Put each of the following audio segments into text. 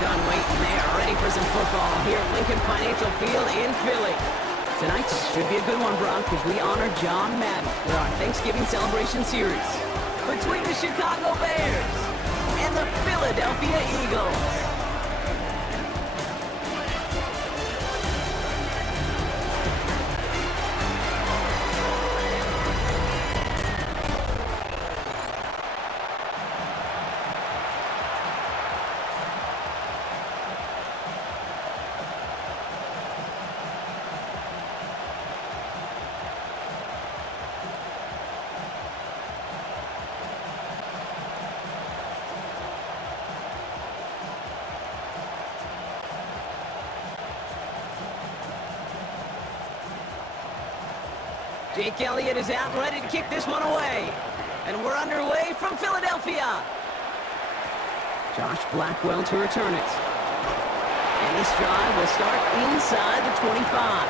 done waiting. They are ready for some football here at Lincoln Financial Field in Philly. Tonight should be a good one, Brock, because we honor John Madden with our Thanksgiving celebration series between the Chicago Bears and the Philadelphia Eagles. Jake Elliott is out and ready to kick this one away. And we're underway from Philadelphia. Josh Blackwell to return it. And this drive will start inside the 25.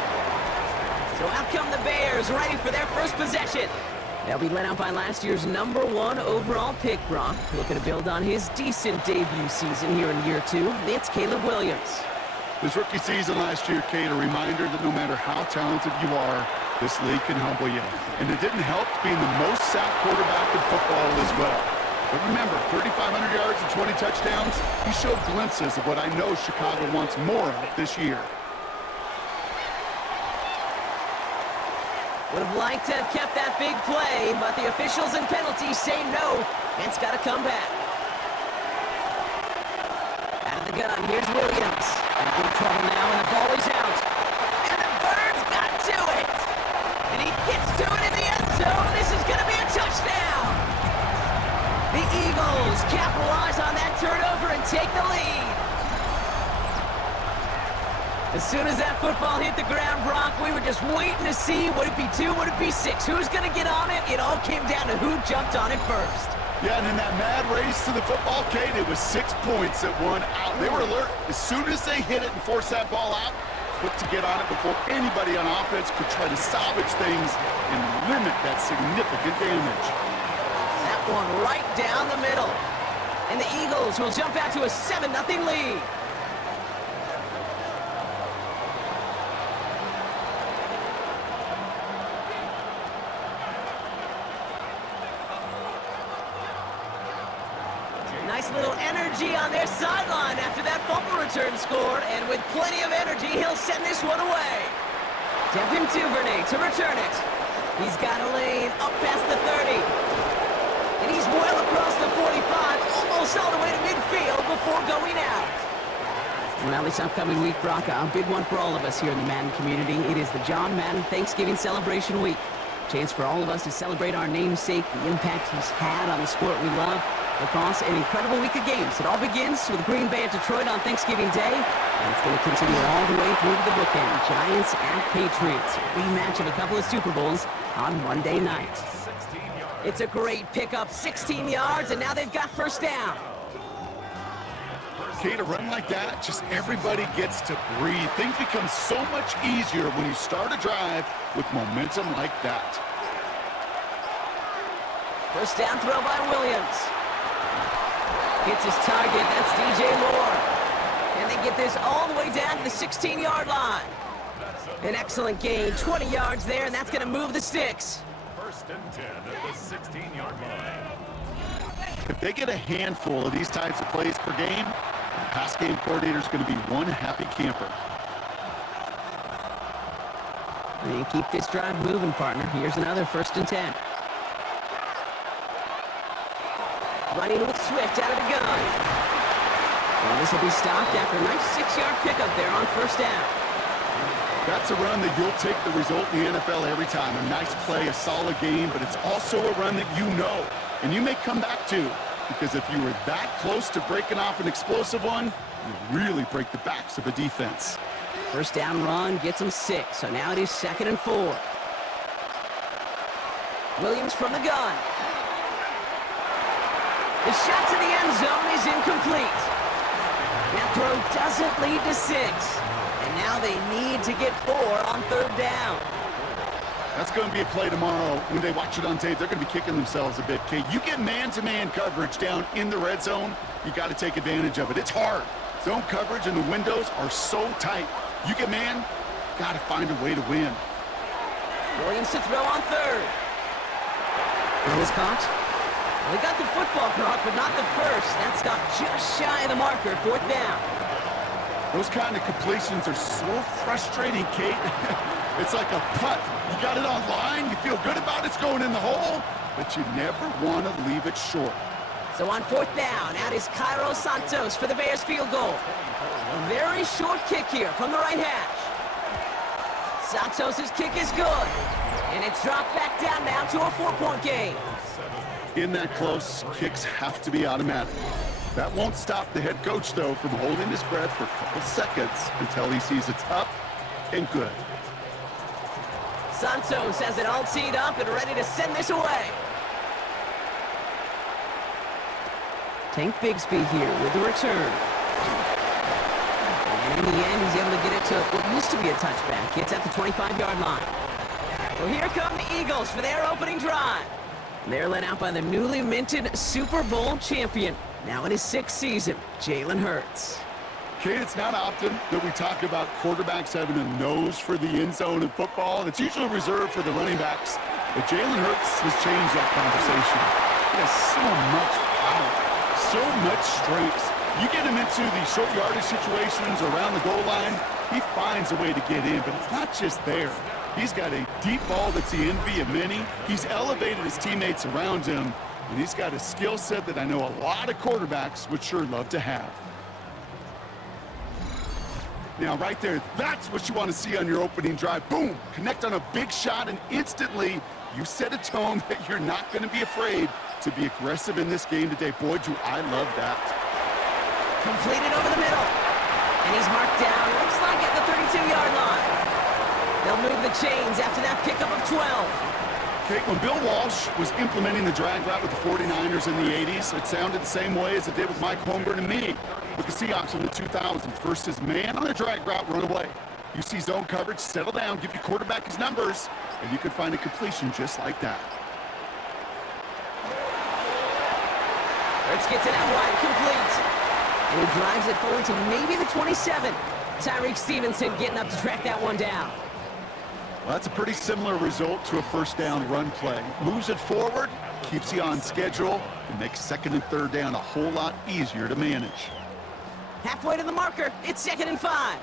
So out come the Bears, ready for their first possession. They'll be led out by last year's #1 overall pick, Brock. Looking to build on his decent debut season here in year 2. It's Caleb Williams. His rookie season last year, Kate, a reminder that no matter how talented you are, this league can humble you. And it didn't help being the most sacked quarterback in football as well. But remember, 3,500 yards and 20 touchdowns, he showed glimpses of what I know Chicago wants more of this year. Would have liked to have kept that big play, but the officials and penalties say no. It's got to come back. Out of the gun, here's Williams. In big trouble now, and the ball is out. And the Birds got to it. And he gets to it in the end zone. This is going to be a touchdown. The Eagles capitalize on that turnover and take the lead. As soon as that football hit the ground, Brock, we were just waiting to see, would it be 2, would it be 6? Who's going to get on it? It all came down to who jumped on it first. Yeah, and in that mad race to the football, Kate, it was 6 points that won out. They were alert. As soon as they hit it and forced that ball out, quick to get on it before anybody on offense could try to salvage things and limit that significant damage. That one right down the middle. And the Eagles will jump out to a 7-0 lead. Nice little energy on their sideline after that fumble return scored, and with plenty of energy, he'll send this one away. Devin Duvernay to return it. He's got a lane up past the 30. And he's well across the 45, almost all the way to midfield before going out. Well, this upcoming week, Brock, a big one for all of us here in the Madden community. It is the John Madden Thanksgiving Celebration Week. Chance for all of us to celebrate our namesake, the impact he's had on the sport we love, across an incredible week of games. It all begins with Green Bay at Detroit on Thanksgiving Day, and it's going to continue all the way through to the bookend. Giants at Patriots, a rematch of a couple of Super Bowls on Monday night. It's a great pickup, 16 yards, and now they've got first down. Kate, a run like that, just everybody gets to breathe. Things become so much easier when you start a drive with momentum like that. First down throw by Williams. Hits his target, that's DJ Moore. And they get this all the way down to the 16-yard line. An excellent gain, 20 yards there, and that's going to move the sticks. First and 10 at the 16-yard line. If they get a handful of these types of plays per game, the pass game coordinator is going to be one happy camper. And keep this drive moving, partner. Here's another first and 10. Running with Swift out of the gun. And this will be stopped after a nice 6-yard pickup there on first down. That's a run that you'll take the result in the NFL every time. A nice play, a solid game, but it's also a run that you know. And you may come back to, because if you were that close to breaking off an explosive one, you really break the backs of a defense. First down run gets him 6, so now it is 2nd and 4. Williams from the gun. The shot to the end zone is incomplete. That throw doesn't lead to 6. And now they need to get 4 on 3rd down. That's going to be a play tomorrow. When they watch it on tape, they're going to be kicking themselves a bit, Kate. You get man-to-man coverage down in the red zone, you got to take advantage of it. It's hard. Zone coverage and the windows are so tight. You get man, gotta find a way to win. Williams to throw on third. Throw is caught. Well, he got the football, Brock, but not the first. That stopped just shy of the marker, fourth down. Those kind of completions are so frustrating, Kate. It's like a putt. You got it on line, you feel good about it's going in the hole, but you never want to leave it short. So on fourth down, out is Cairo Santos for the Bears field goal. A very short kick here from the right hash. Santos' kick is good, and it's dropped back down now to a 4-point game. In that close, kicks have to be automatic. That won't stop the head coach, though, from holding his breath for a couple seconds until he sees it's up and good. Santos has it all teed up and ready to send this away. Tank Bigsby here with the return. And in the end, he's able to get it to what used to be a touchback. It's at the 25-yard line. Well, here come the Eagles for their opening drive. They're led out by the newly minted Super Bowl champion, now in his 6th season, Jalen Hurts. Kate, it's not often that we talk about quarterbacks having a nose for the end zone in football. It's usually reserved for the running backs. But Jalen Hurts has changed that conversation. He has so much power, so much strength. You get him into these short yardage situations around the goal line, he finds a way to get in, but it's not just there. He's got a deep ball that's the envy of many. He's elevated his teammates around him, and he's got a skill set that I know a lot of quarterbacks would sure love to have. Now, right there, that's what you want to see on your opening drive. Boom! Connect on a big shot, and instantly you set a tone that you're not going to be afraid to be aggressive in this game today. Boy, do I love that. Completed over the middle. And he's marked down, looks like at the 32-yard line. They'll move the chains after that pickup of 12. Kate, when Bill Walsh was implementing the drag route with the 49ers in the 80s, it sounded the same way as it did with Mike Holmgren and me with the Seahawks in the 2000s. Versus man on a drag route, run away. You see zone coverage, settle down, give your quarterback his numbers, and you can find a completion just like that. Hurts gets it out wide, complete. And he drives it forward to maybe the 27. Tyreek Stevenson getting up to track that one down. Well, that's a pretty similar result to a first down run play. Moves it forward, keeps you on schedule, and makes second and third down a whole lot easier to manage. Halfway to the marker, it's 2nd and 5.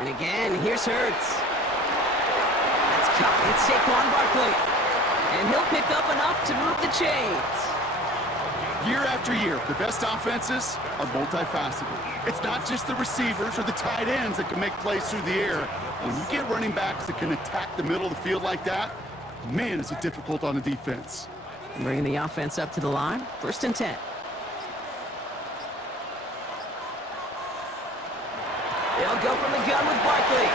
And again, here's Hurts. That's caught. It's Saquon Barkley. And he'll pick up enough to move the chains. Year after year, the best offenses are multifaceted. It's not just the receivers or the tight ends that can make plays through the air. When you get running backs that can attack the middle of the field like that, man, is it difficult on the defense. Bringing the offense up to the line, 1st and 10. They'll go from the gun with Barkley.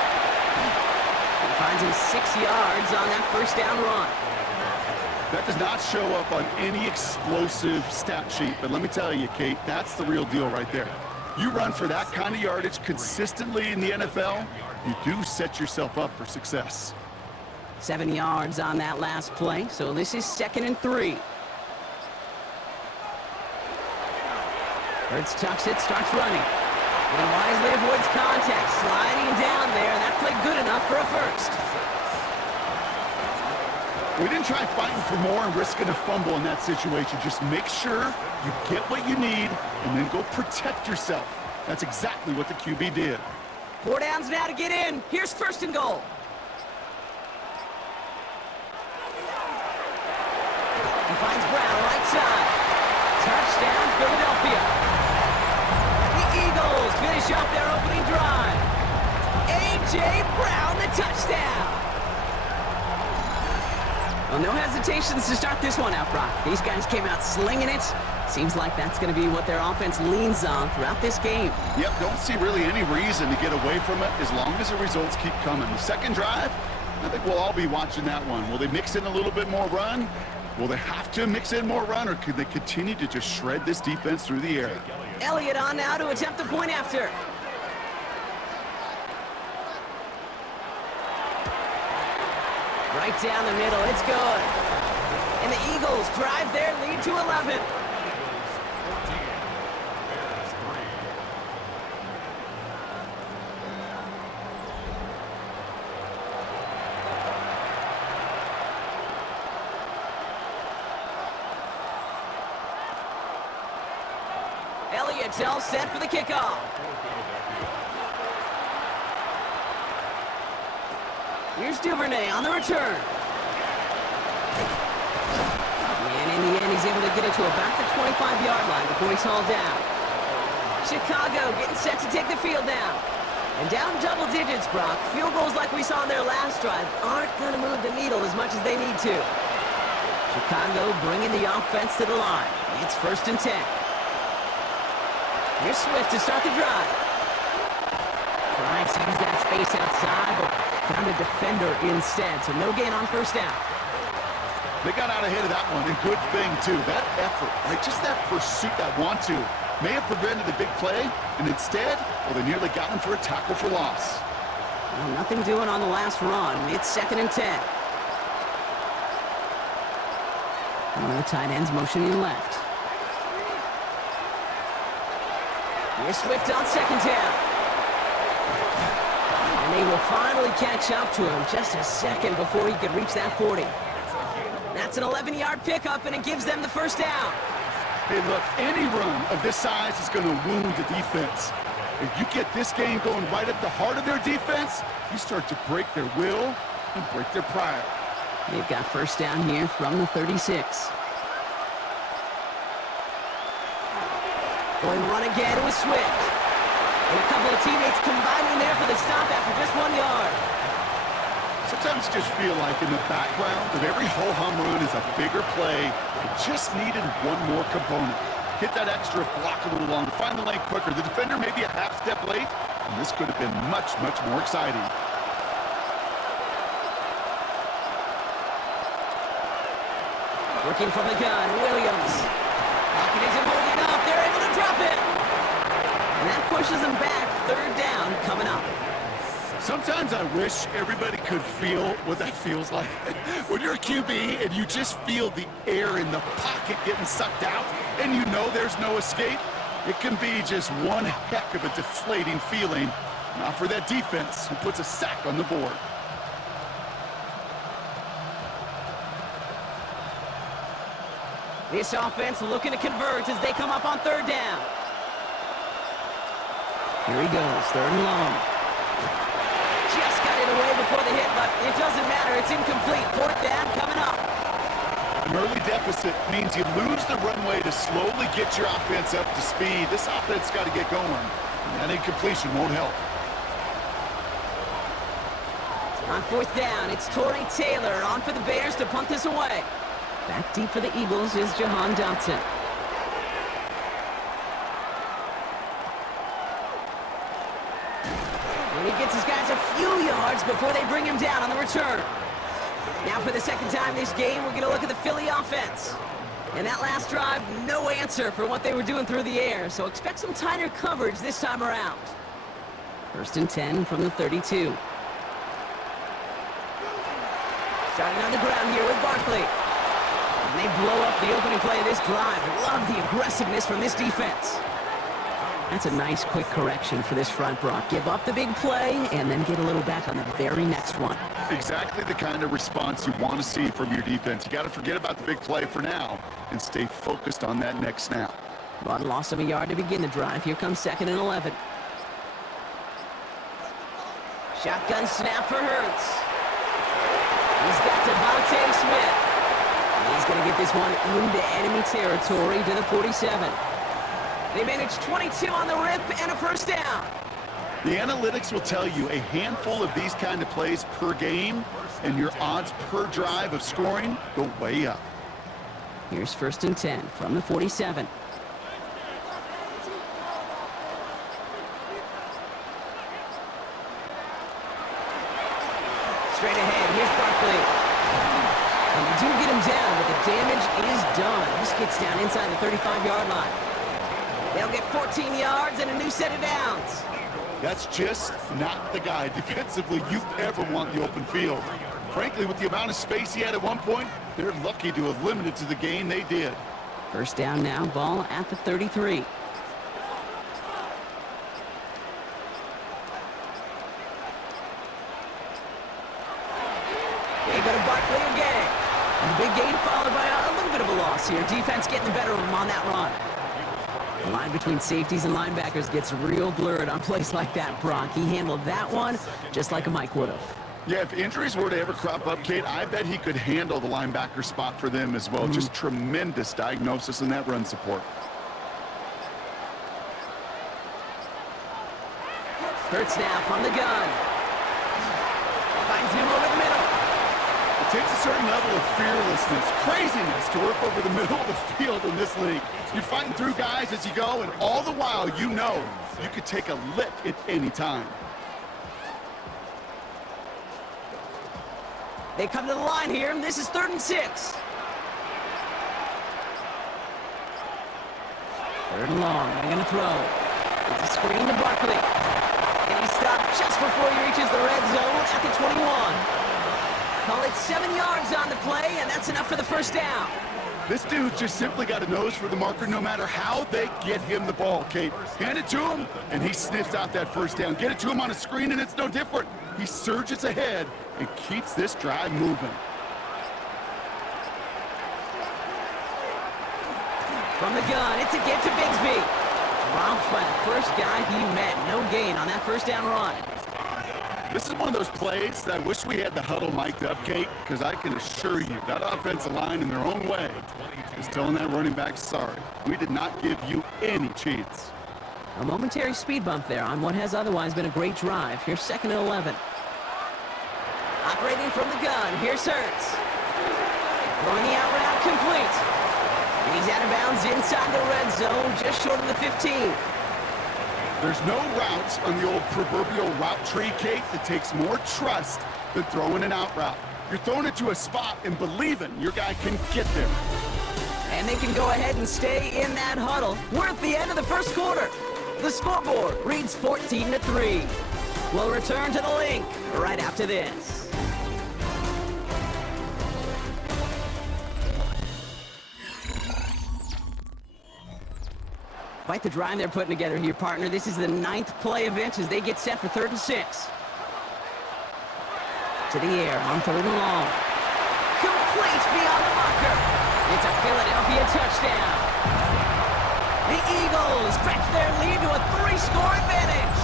He finds him 6 yards on that first down run. That does not show up on any explosive stat sheet, but let me tell you, Kate, that's the real deal right there. You run for that kind of yardage consistently in the NFL, you do set yourself up for success. 7 yards on that last play, so this is 2nd and 3. Hurts tucks it, starts running. And wisely avoids contact, sliding down there. That played good enough for a first. We didn't try fighting for more and risking a fumble in that situation. Just make sure you get what you need and then go protect yourself. That's exactly what the QB did. 4 downs now to get in. Here's 1st and goal. He finds Brown right side. Touchdown, Philadelphia. The Eagles finish off their opening drive. A.J. Brown, the touchdown. Well, no hesitations to start this one out, Brock. These guys came out slinging it. Seems like that's going to be what their offense leans on throughout this game. Yep, don't see really any reason to get away from it as long as the results keep coming. The second drive, I think we'll all be watching that one. Will they mix in a little bit more run? Will they have to mix in more run, or could they continue to just shred this defense through the air? Elliott on now to attempt the point after. Right down the middle, it's good. And the Eagles drive their lead to 11. 14. Bears 3. Elliott's all set for the kickoff. Here's Duvernay on the return. And in the end, he's able to get it to about the 25-yard line before he's hauled down. Chicago getting set to take the field down. And down double digits, Brock. Field goals like we saw in their last drive aren't going to move the needle as much as they need to. Chicago bringing the offense to the line. It's 1st and 10. Here's Swift to start the drive. Trying to use that space outside, but found a defender instead, so no gain on 1st down. They got out ahead of that one, and good thing, too. That effort, right, just that pursuit, that want-to, may have prevented the big play, and instead, well, they nearly got him for a tackle for loss. Well, nothing doing on the last run. It's 2nd and 10. One of the tight ends motioning left. Here's Swift on 2nd down. And they will finally catch up to him just a second before he could reach that 40. That's an 11-yard pickup, and it gives them the 1st down. Hey, look, any run of this size is going to wound the defense. If you get this game going right at the heart of their defense, you start to break their will and break their pride. They've got 1st down here from the 36. Going run again with Swift. And a couple of teammates combining there for the stop after just 1 yard. Sometimes you just feel like in the background of every ho-hum run is a bigger play. It just needed one more component. Hit that extra block a little longer, find the lane quicker. The defender may be a half step late, and this could have been much, much more exciting. Working from the gun, Williams. Pocket isn't holding up. They're able to drop it. And that pushes them back. 3rd down coming up. Sometimes I wish everybody could feel what that feels like. When you're a QB and you just feel the air in the pocket getting sucked out and you know there's no escape, it can be just one heck of a deflating feeling. Not for that defense who puts a sack on the board. This offense looking to convert as they come up on 3rd down. Here he goes, 3rd and long. Just got it away before the hit, but it doesn't matter. It's incomplete. 4th down coming up. An early deficit means you lose the runway to slowly get your offense up to speed. This offense got to get going, and that incompletion won't help. On 4th down, it's Torrey Taylor on for the Bears to punt this away. Back deep for the Eagles is Jahan Dotson. And he gets his guys a few yards before they bring him down on the return. Now for the 2nd time this game, we're going to look at the Philly offense. And that last drive, no answer for what they were doing through the air, so expect some tighter coverage this time around. 1st and 10 from the 32. Starting on the ground here with Barkley. And they blow up the opening play of this drive. Love the aggressiveness from this defense. That's a nice quick correction for this front, Brock. Give up the big play and then get a little back on the very next one. Exactly the kind of response you want to see from your defense. You got to forget about the big play for now and stay focused on that next snap. One loss of a yard to begin the drive. Here comes 2nd and 11. Shotgun snap for Hurts. He's got Devontae Smith. He's going to get this one into enemy territory to the 47. They managed 22 on the rip and a 1st down. The analytics will tell you a handful of these kind of plays per game, and your odds per drive of scoring go way up. Here's 1st and 10 from the 47. Straight ahead, here's Barkley. And they do get him down, but the damage is done. This gets down inside the 35-yard line. They'll get 14 yards and a new set of downs. That's just not the guy defensively you ever want in the open field. Frankly, with the amount of space he had at one point, they're lucky to have limited to the gain they did. First down now, ball at the 33. They go to Barkley again. And the big gain followed by a little bit of a loss here. Defense getting the better of him on that run. The line between safeties and linebackers gets real blurred on plays like that, Brock. He handled that one just like a Mike would have. Yeah, if injuries were to ever crop up, Kate, I bet he could handle the linebacker spot for them as well. Just tremendous diagnosis in that run support. Hurts now from the gun. Finds him over the middle. It takes a certain level of fearlessness, craziness to work over the middle of the field in this league. You're fighting through guys as you go, and all the while you know you could take a lick at any time. They come to the line here, and this is 3rd and 6. 3rd and long, they're going to throw. It's a screen to Barkley. And he stopped just before he reaches the red zone at the 21. Call it 7 yards on the play, and that's enough for the first down. This dude just simply got a nose for the marker no matter how they get him the ball, Kate. Hand it to him, and he sniffs out that first down. Get it to him on a screen, and it's no different. He surges ahead and keeps this drive moving. From the gun, it's a get to Bigsby. Dropped by the first guy he met. No gain on that first down run. This is one of those plays that I wish we had the huddle mic'd up, Kate, because I can assure you that offensive line in their own way is telling that running back, sorry, we did not give you any chance. A momentary speed bump there on what has otherwise been a great drive. Here's 2nd and 11. Operating from the gun, here's Hurts. Throwing the out route complete. And he's out of bounds inside the red zone, just short of the 15. There's no routes on the old proverbial route tree, Kate, that takes more trust than throwing an out route. You're throwing it to a spot and believing your guy can get there. And they can go ahead and stay in that huddle. We're at the end of the first quarter. The scoreboard reads 14-3. We'll return to the link right after this. Quite the drive they're putting together here, partner. This is the 9th play of inch as they get set for 3rd and 6. To the air on 3rd and long. Complete beyond the marker. It's a Philadelphia touchdown. The Eagles stretch their lead to a 3-score advantage.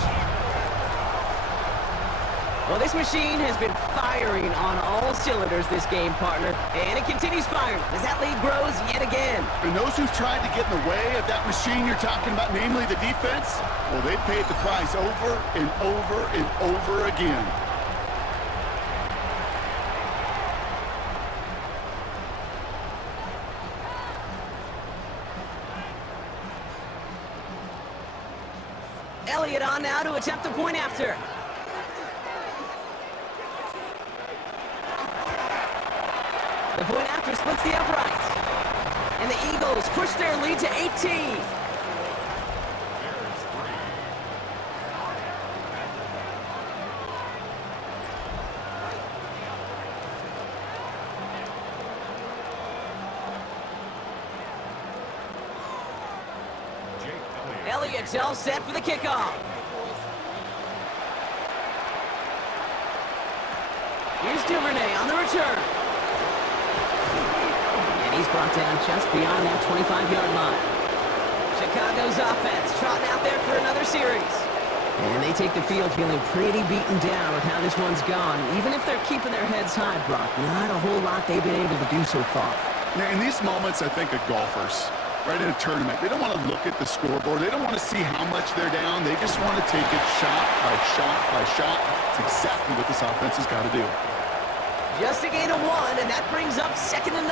Well, this machine has been firing on all cylinders this game, partner, and it continues firing as that lead grows yet again. And those who've tried to get in the way of that machine you're talking about, namely the defense, well, they've paid the price over and over and over again. Elliott on now to attempt the point after. The point after splits the uprights. And the Eagles push their lead to 18. Elliott's all set for the kickoff. Here's Duvernay on the return. And he's brought down just beyond that 25-yard line. Chicago's offense trotting out there for another series. And they take the field feeling pretty beaten down with how this one's gone. Even if they're keeping their heads high, Brock, not a whole lot they've been able to do so far. Yeah, in these moments, I think of golfers, right, in a tournament. They don't want to look at the scoreboard. They don't want to see how much they're down. They just want to take it shot by shot by shot. It's exactly what this offense has got to do. Just a gain of 1, and that brings up 2nd and 9.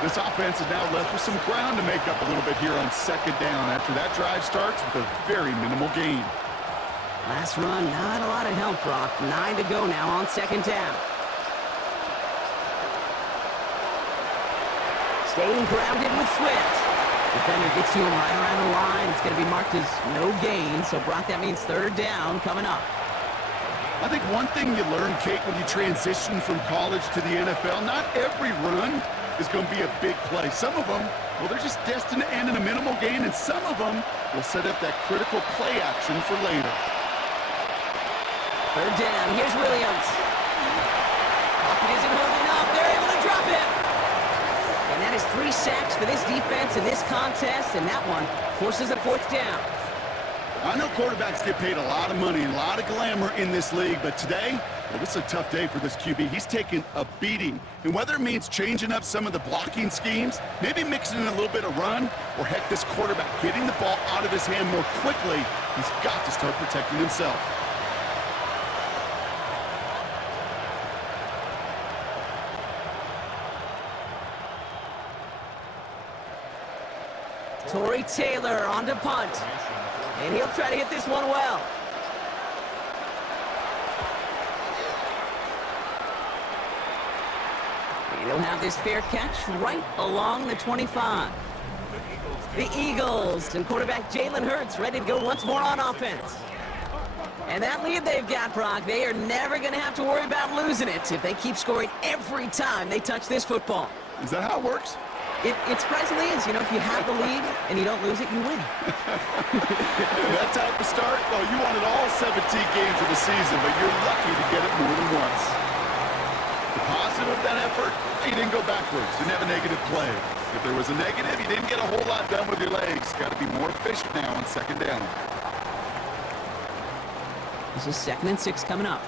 This offense is now left with some ground to make up a little bit here on 2nd down after that drive starts with a very minimal gain. Last run, not a lot of help, Brock. 9 to go now on 2nd down. Staying grounded with Swift. Defender gets to him right around the line. It's going to be marked as no gain, so Brock, that means 3rd down coming up. I think one thing you learn, Kate, when you transition from college to the NFL, not every run is going to be a big play. Some of them, well, they're just destined to end in a minimal gain, and some of them will set up that critical play action for later. Third down. Here's Williams. Pocket isn't holding up. They're able to drop him. And that is 3 sacks for this defense in this contest, and that one forces a 4th down. I know quarterbacks get paid a lot of money and a lot of glamour in this league, but today, well, this is a tough day for this QB. He's taken a beating. And whether it means changing up some of the blocking schemes, maybe mixing in a little bit of run, or heck, this quarterback getting the ball out of his hand more quickly, he's got to start protecting himself. Torrey Taylor on to punt. And he'll try to hit this one well. And he'll have this fair catch right along the 25. The Eagles and quarterback Jalen Hurts ready to go once more on offense. And that lead they've got, Brock, they are never going to have to worry about losing it if they keep scoring every time they touch this football. Is that how it works? It surprisingly is. You know, if you have the lead and you don't lose it, you win. That type of start, well, you wanted all 17 games of the season, but you're lucky to get it more than once. The positive of that effort, you didn't go backwards. You didn't have a negative play. If there was a negative, you didn't get a whole lot done with your legs. Got to be more efficient now on 2nd down. This is 2nd and 6 coming up.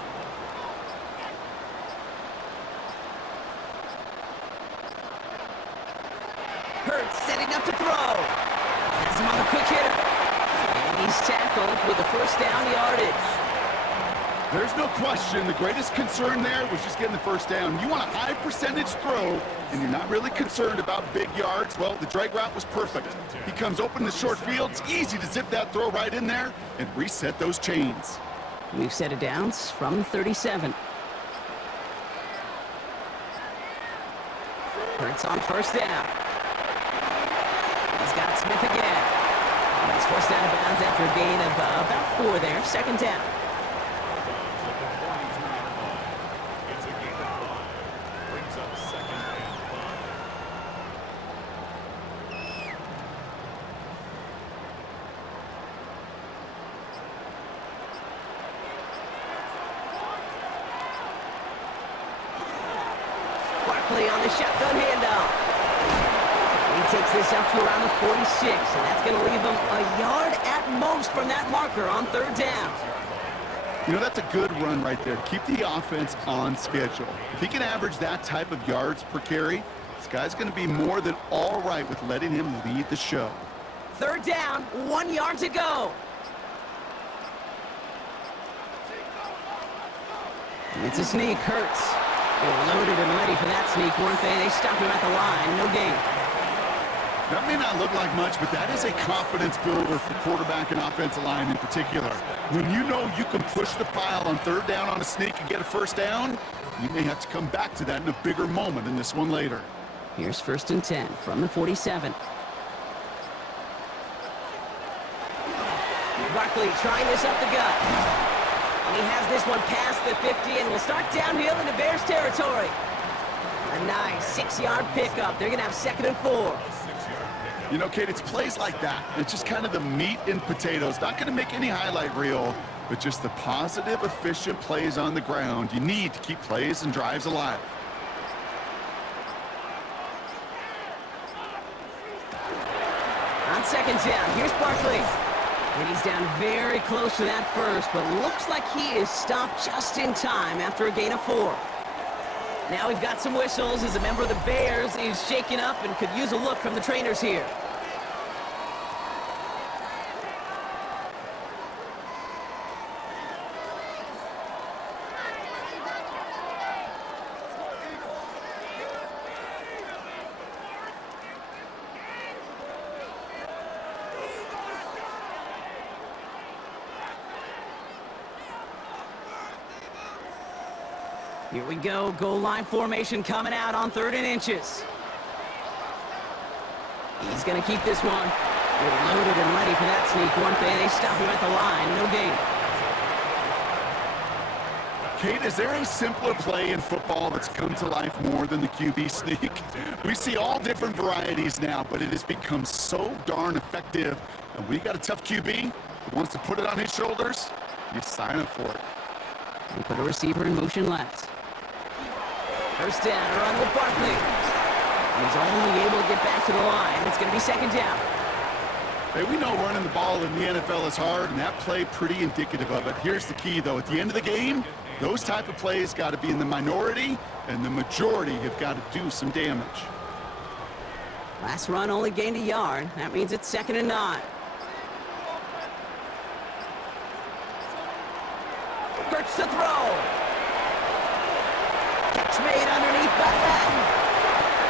Hurts setting up to throw. Has him on the quick hitter. And he's tackled with the 1st down yardage. There's no question the greatest concern there was just getting the 1st down. You want a high percentage throw, and you're not really concerned about big yards. Well, the drag route was perfect. He comes open in the short field. It's easy to zip that throw right in there and reset those chains. We've set it downs from the 37. Hurts on 1st down. He's got Smith again. He's forced out of bounds after a gain of about 4 there. 2nd down. On the shotgun handoff. He takes this up to around the 46, and that's going to leave him a yard at most from that marker on 3rd down. You know, that's a good run right there. Keep the offense on schedule. If he can average that type of yards per carry, this guy's going to be more than all right with letting him lead the show. 3rd down, 1 yard to go. It's a sneak. Hurts. They're loaded and ready for that sneak, weren't they? They stopped him at the line. No gain. That may not look like much, but that is a confidence builder for quarterback and offensive line in particular. When you know you can push the pile on 3rd down on a sneak and get a 1st down, you may have to come back to that in a bigger moment than this one later. Here's 1st and 10 from the 47. Barkley trying this up the gut. He has this one past the 50 and will start downhill into Bears territory. A nice 6-yard pickup. They're going to have 2nd and 4. You know, Kate, it's plays like that. It's just kind of the meat and potatoes. Not going to make any highlight reel, but just the positive, efficient plays on the ground. You need to keep plays and drives alive. On 2nd down, here's Barkley. And he's down very close to that 1st, but looks like he is stopped just in time after a gain of 4. Now we've got some whistles as a member of the Bears is shaken up and could use a look from the trainers here. Here we go, goal line formation coming out on 3rd and inches. He's going to keep this one. They're loaded and ready for that sneak, weren't they? They stop him at the line, no gain. Kate, is there a simpler play in football that's come to life more than the QB sneak? We see all different varieties now, but it has become so darn effective. And when you got a tough QB who wants to put it on his shoulders, you sign up for it. And put a receiver in motion left. First down, run with Barkley. He's only able to get back to the line. It's going to be second down. Hey, we know running the ball in the NFL is hard, and that play pretty indicative of it. Here's the key, though. At the end of the game, those type of plays got to be in the minority, and the majority have got to do some damage. Last run only gained a yard. That means it's 2nd and 9. Hurts to throw. Catch made underneath by Madden.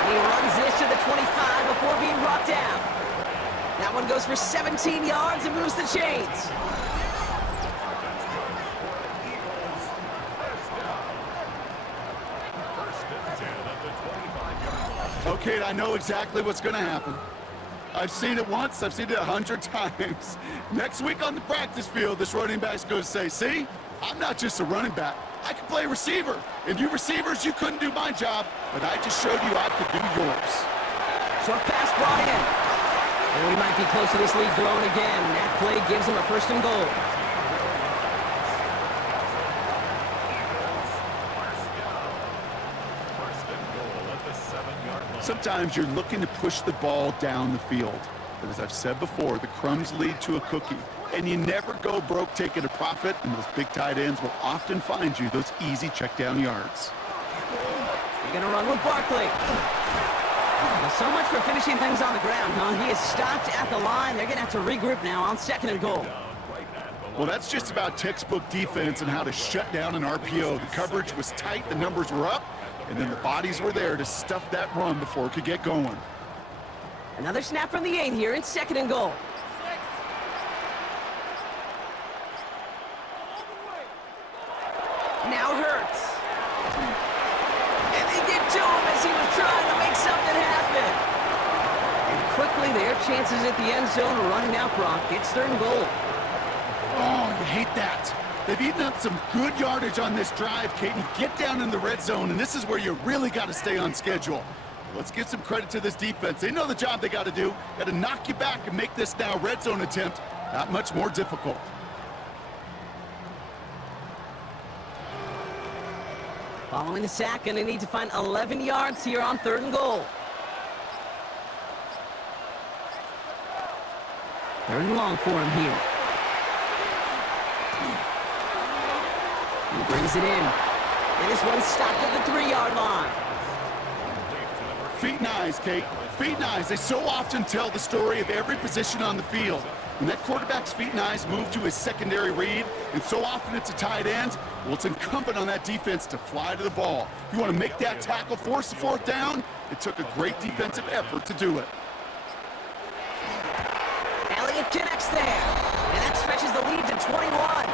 And he runs this to the 25 before being brought down. That one goes for 17 yards and moves the chains. Okay, I know exactly what's going to happen. I've seen it once. I've seen it 100 times. Next week on the practice field, this running back's going to say, see, I'm not just a running back. I can play receiver. And you receivers, you couldn't do my job, but I just showed you I could do yours. Short pass brought in. And we might be close to this lead growing again. That play gives him a 1st and goal. Sometimes you're looking to push the ball down the field. But as I've said before, the crumbs lead to a cookie. And you never go broke taking a profit, and those big tight ends will often find you those easy check down yards. You're going to run with Barkley. Well, so much for finishing things on the ground, huh? He is stopped at the line. They're going to have to regroup now on 2nd and goal. Well, that's just about textbook defense and how to shut down an RPO. The coverage was tight, the numbers were up, and then the bodies were there to stuff that run before it could get going. Another snap from the 8 here in 2nd and goal. Now Hurts. And they get to him as he was trying to make something happen. And quickly their chances at the end zone are running out, Brock. It's 3rd and goal. Oh, you hate that. They've eaten up some good yardage on this drive, Kate. You get down in the red zone, and this is where you really got to stay on schedule. Let's give some credit to this defense. They know the job they got to do. Got to knock you back and make this now red zone attempt that much more difficult. Following the sack, and they need to find 11 yards here on 3rd and goal. 3rd and long for him here. He brings it in. And this one's stopped at the 3-yard line. Feet and eyes, Kate. Feet and eyes. They so often tell the story of every position on the field. When that quarterback's feet and eyes move to his secondary read, and so often it's a tight end, well, it's incumbent on that defense to fly to the ball. You want to make that tackle, force the 4th down? It took a great defensive effort to do it. Elliott connects there, and that stretches the lead to 21.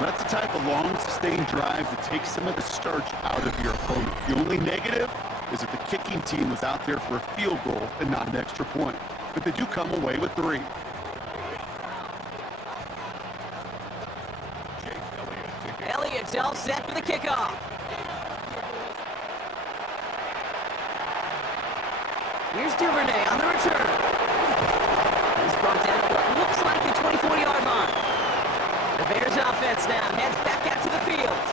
That's the type of long, sustained drive that takes some of the starch out of your opponent. The only negative is that the kicking team was out there for a field goal and not an extra point. But they do come away with 3. Elliott's all set for the kickoff. Here's Duvernay on the return. He's brought down what looks like the 24-yard line. The Bears offense now heads back out to the field.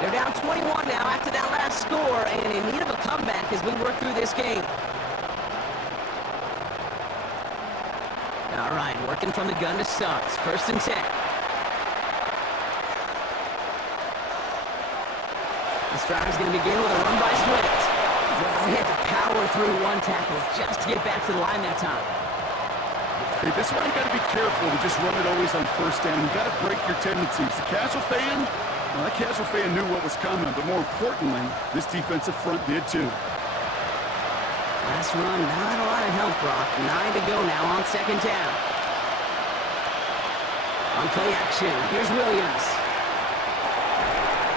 They're down 21 now after that last score, and in need of a comeback as we work through this game. All right, working from the gun to start. 1st and 10. This drive is going to begin with a run by Swift. He had to power through one tackle just to get back to the line that time. Hey, this is why you got to be careful to just run it always on 1st down. You got to break your tendencies. The casual fan, well, that casual fan knew what was coming, but more importantly, this defensive front did too. Last run, not a lot of help, Brock. 9 to go now on 2nd down. On play action, here's Williams.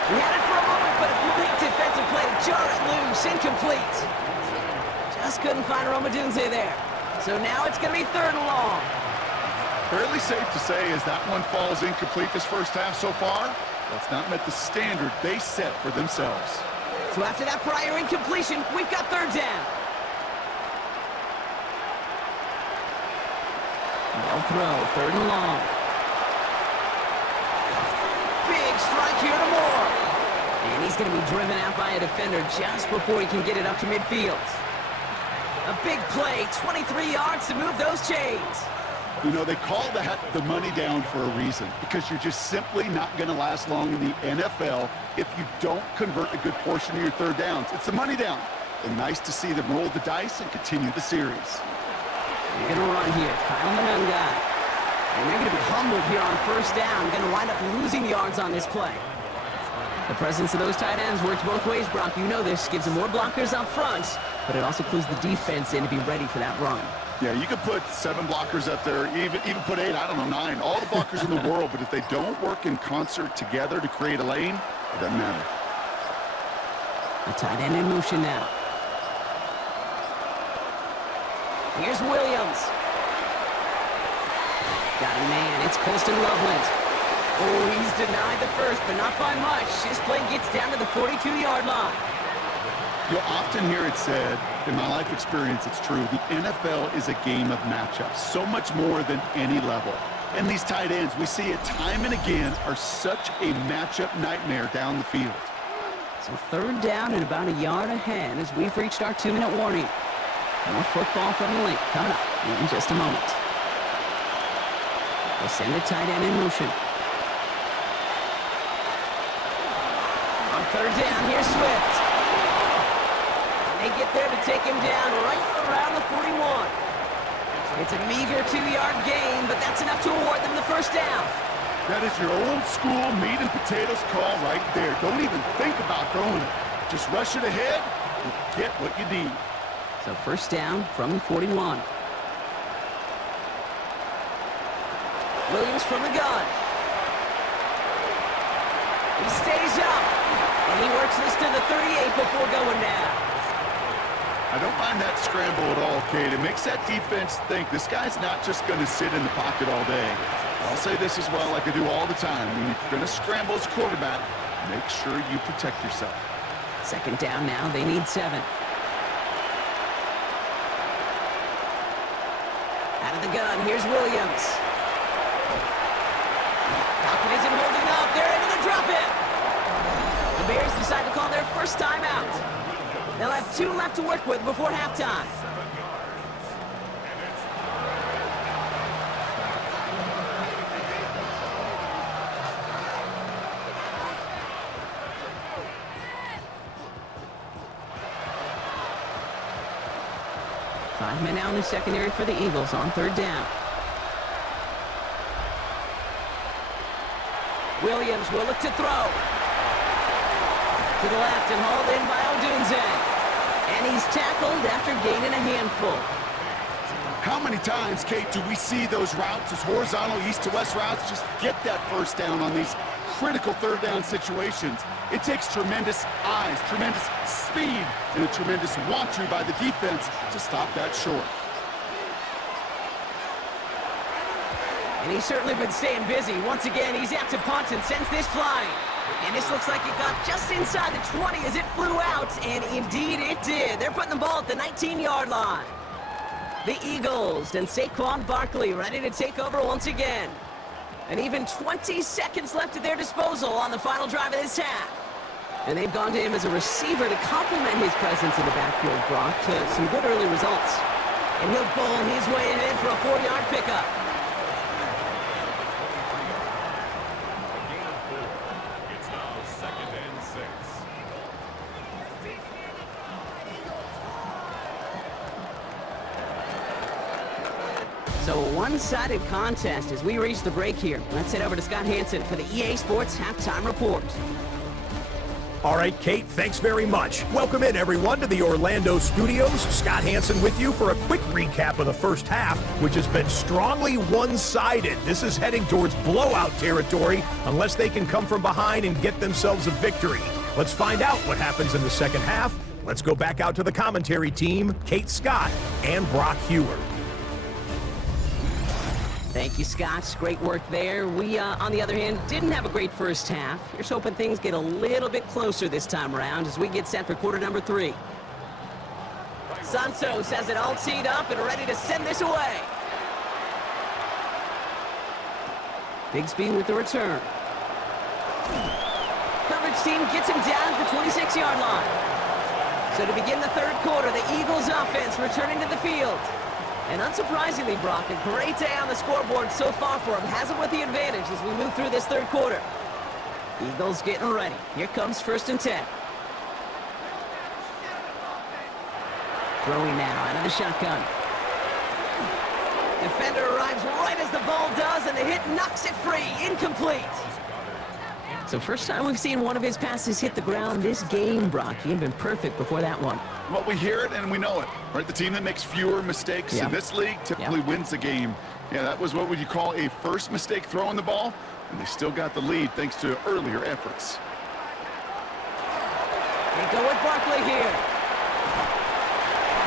He had it for a moment, but a great defensive play to jar it loose, incomplete. Just couldn't find Romadunze there. So now it's going to be 3rd and long. Fairly safe to say as that one falls incomplete this first half so far, That's not met the standard they set for themselves. So after that prior incompletion, we've got third down. They'll throw, third and long. Big strike here to Moore. And he's going to be driven out by a defender just before he can get it up to midfield. A big play, 23 yards to move those chains. You know, they call that the money down for a reason, because you're just simply not going to last long in the NFL if you don't convert a good portion of your third downs. It's the money down. And nice to see them roll the dice and continue the series. They're going to run here. Kyle the young guy. And they're going to be humbled here on first down. Going to wind up losing yards on this play. The presence of those tight ends works both ways, Brock. You know this. Gives them more blockers up front, but it also clues the defense in to be ready for that run. Yeah, you could put 7 blockers up there, even put 8, I don't know, 9. All the blockers in the world, but if they don't work in concert together to create a lane, it doesn't matter. The tight end in motion now. Here's Williams. Got a man. It's Colston Loveland. Oh, he's denied the first, but not by much. His play gets down to the 42-yard line. You'll often hear it said, in my life experience, it's true, the NFL is a game of matchups, so much more than any level. And these tight ends, we see it time and again, are such a matchup nightmare down the field. So third down and about a yard ahead as we've reached our 2-minute warning. More football from the link coming up in just a moment. They send a tight end in motion. On third down, here's Swift. And they get there to take him down right around the 41. It's a meager 2-yard gain, but that's enough to award them the first down. That is your old school meat and potatoes call right there. Don't even think about throwing it. Just rush it ahead and get what you need. So first down from the 41. Williams from the gun. He stays up, and he works this to the 38 before going down. I don't mind that scramble at all, Kate. It makes that defense think this guy's not just going to sit in the pocket all day. I'll say this as well, like I do all the time. When you're going to scramble as quarterback, make sure you protect yourself. Second down now. They need 7. Out of the gun, here's Williams. Falcon isn't holding up. They're able to drop it. The Bears decide to call their first timeout. They'll have 2 left to work with before halftime. Five men now in the secondary for the Eagles on third down. Williams will look to throw. To the left and hauled in by Odunze. And he's tackled after gaining a handful. How many times, Kate, do we see those routes, those horizontal east to west routes, just get that first down on these critical third down situations? It takes tremendous eyes, tremendous speed, and a tremendous want-to by the defense to stop that short. And he's certainly been staying busy. Once again, he's out to punt and sends this flying. And this looks like it got just inside the 20 as it flew out, and indeed it did. They're putting the ball at the 19-yard line. The Eagles and Saquon Barkley ready to take over once again. And even 20 seconds left at their disposal on the final drive of this half. And they've gone to him as a receiver to complement his presence in the backfield, Brock, to some good early results. And he'll bowl his way ahead for a 4-yard pickup. It's now 2nd and 6. So a one-sided contest as we reach the break here. Let's head over to Scott Hansen for the EA Sports Halftime Report. All right, Kate, thanks very much. Welcome in, everyone, to the Orlando studios. Scott Hansen with you for a quick recap of the first half, which has been strongly one-sided. This is heading towards blowout territory unless they can come from behind and get themselves a victory. Let's find out what happens in the second half. Let's go back out to the commentary team, Kate Scott and Brock Hewer. Thank you, Scott. Great work there. We, on the other hand, didn't have a great first half. Here's hoping things get a little bit closer this time around as we get set for quarter number 3. Santos has it all teed up and ready to send this away. Bigsby with the return. Coverage team gets him down at the 26-yard line. So to begin the third quarter, the Eagles offense returning to the field. And unsurprisingly, Brock, a great day on the scoreboard so far for him. Has him with the advantage as we move through this third quarter. Eagles getting ready. Here comes 1st and 10. Throwing now out of the shotgun. Defender arrives right as the ball does, and the hit knocks it free. Incomplete. So first time we've seen one of his passes hit the ground this game, Brock. He had been perfect before that one. Well, we hear it and we know it, right? The team that makes fewer mistakes in this league typically wins the game. Yeah, that was what would you call a first mistake throwing the ball, and they still got the lead thanks to earlier efforts. They go with Barkley here.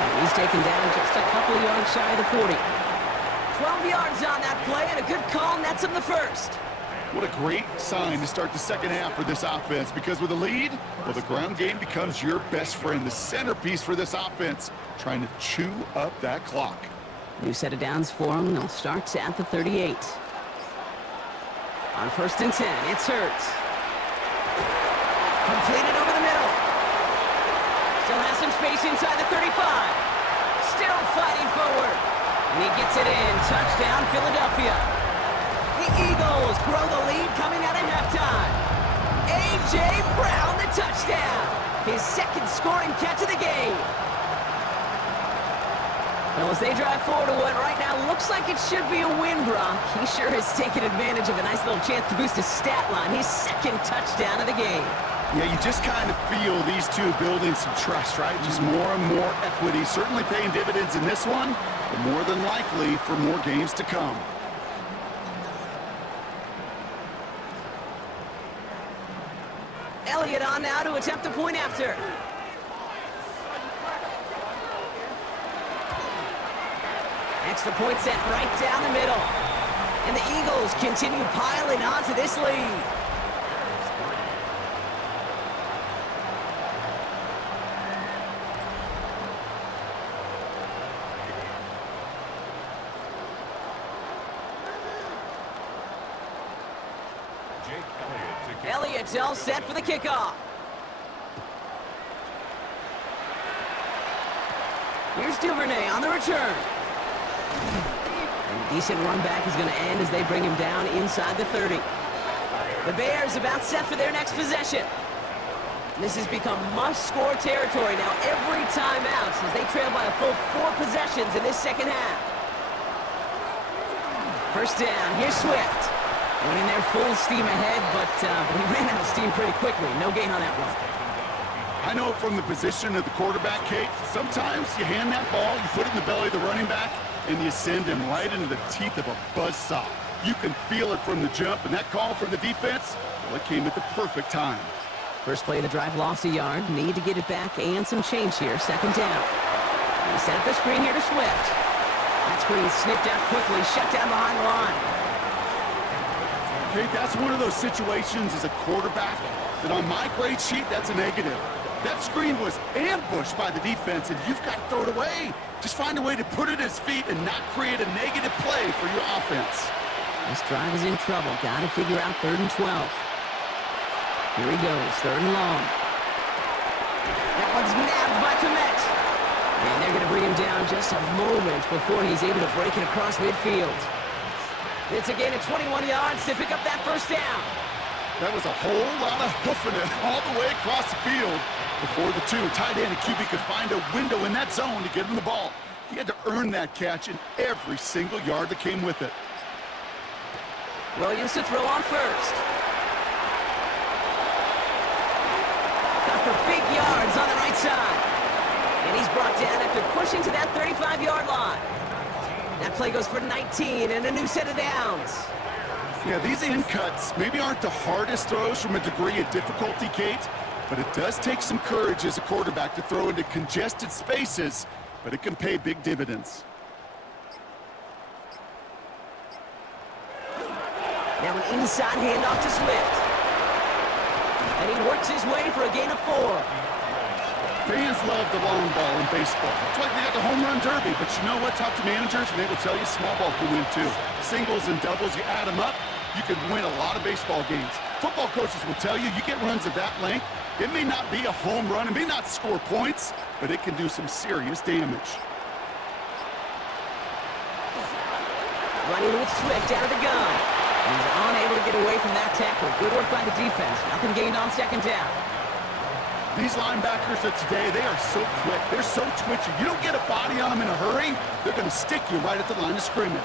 And he's taken down just a couple of yards shy of the 40. 12 yards on that play, and a good call nets him the first. What a great sign to start the second half for this offense, because with a lead, well, the ground game becomes your best friend, the centerpiece for this offense, trying to chew up that clock. New set of downs for him. They'll start at the 38. On 1st and 10, it's Hurts. Completed over the middle. Still has some space inside the 35. Still fighting forward. And he gets it in. Touchdown, Philadelphia. The Eagles grow the lead coming out of halftime. A.J. Brown, the touchdown. His second scoring catch of the game. Well, as they drive forward to what right now looks like it should be a win, Brock. He sure has taken advantage of a nice little chance to boost his stat line. His second touchdown of the game. Yeah, you just kind of feel these two building some trust, right? Just more and more equity. Certainly paying dividends in this one, but more than likely for more games to come. Elliott on now to attempt the point after. Extra point set right down the middle. And the Eagles continue piling onto this lead. Elliott's all set for the kickoff. Here's Duvernay on the return. And a decent run back is going to end as they bring him down inside the 30. The Bears about set for their next possession. This has become must-score territory now every time out since they trail by a full 4 possessions in this second half. First down, here's Swift. Went in there full steam ahead, but he ran out of steam pretty quickly. No gain on that one. I know from the position of the quarterback, Kate, sometimes you hand that ball, you put it in the belly of the running back, and you send him right into the teeth of a buzzsaw. You can feel it from the jump, and that call from the defense, well, it came at the perfect time. First play of the drive lost a yard. Need to get it back and some change here. Second down. He set up the screen here to Swift. That screen sniffed out quickly, shut down behind the line. Okay, that's one of those situations as a quarterback that on my grade sheet, that's a negative. That screen was ambushed by the defense, and you've got to throw it away. Just find a way to put it at his feet and not create a negative play for your offense. This drive is in trouble. Got to figure out 3rd and 12. Here he goes, 3rd and long. That one's nabbed by Komet. And they're going to bring him down just a moment before he's able to break it across midfield. It's a gain of 21 yards to pick up that first down. That was a whole lot of hoofing it all the way across the field before the two tight end and QB could find a window in that zone to get him the ball. He had to earn that catch in every single yard that came with it. Williams to throw on first. Got for big yards on the right side. And he's brought down after pushing to that 35-yard line. That play goes for 19 and a new set of downs. Yeah, these in cuts maybe aren't the hardest throws from a degree of difficulty, Kate, but it does take some courage as a quarterback to throw into congested spaces, but it can pay big dividends. Now an inside handoff to Swift. And he works his way for a gain of 4. Fans love the long ball in baseball. It's like they got the home run derby. But you know what? Talk to managers, and they will tell you small ball can win too. Singles and doubles, you add them up, you can win a lot of baseball games. Football coaches will tell you, you get runs of that length, it may not be a home run, it may not score points, but it can do some serious damage. Running with Swift out of the gun. He's unable to get away from that tackle. Good work by the defense. Nothing gained on second down. These linebackers of today, they are so quick. They're so twitchy. You don't get a body on them in a hurry, they're going to stick you right at the line of scrimmage.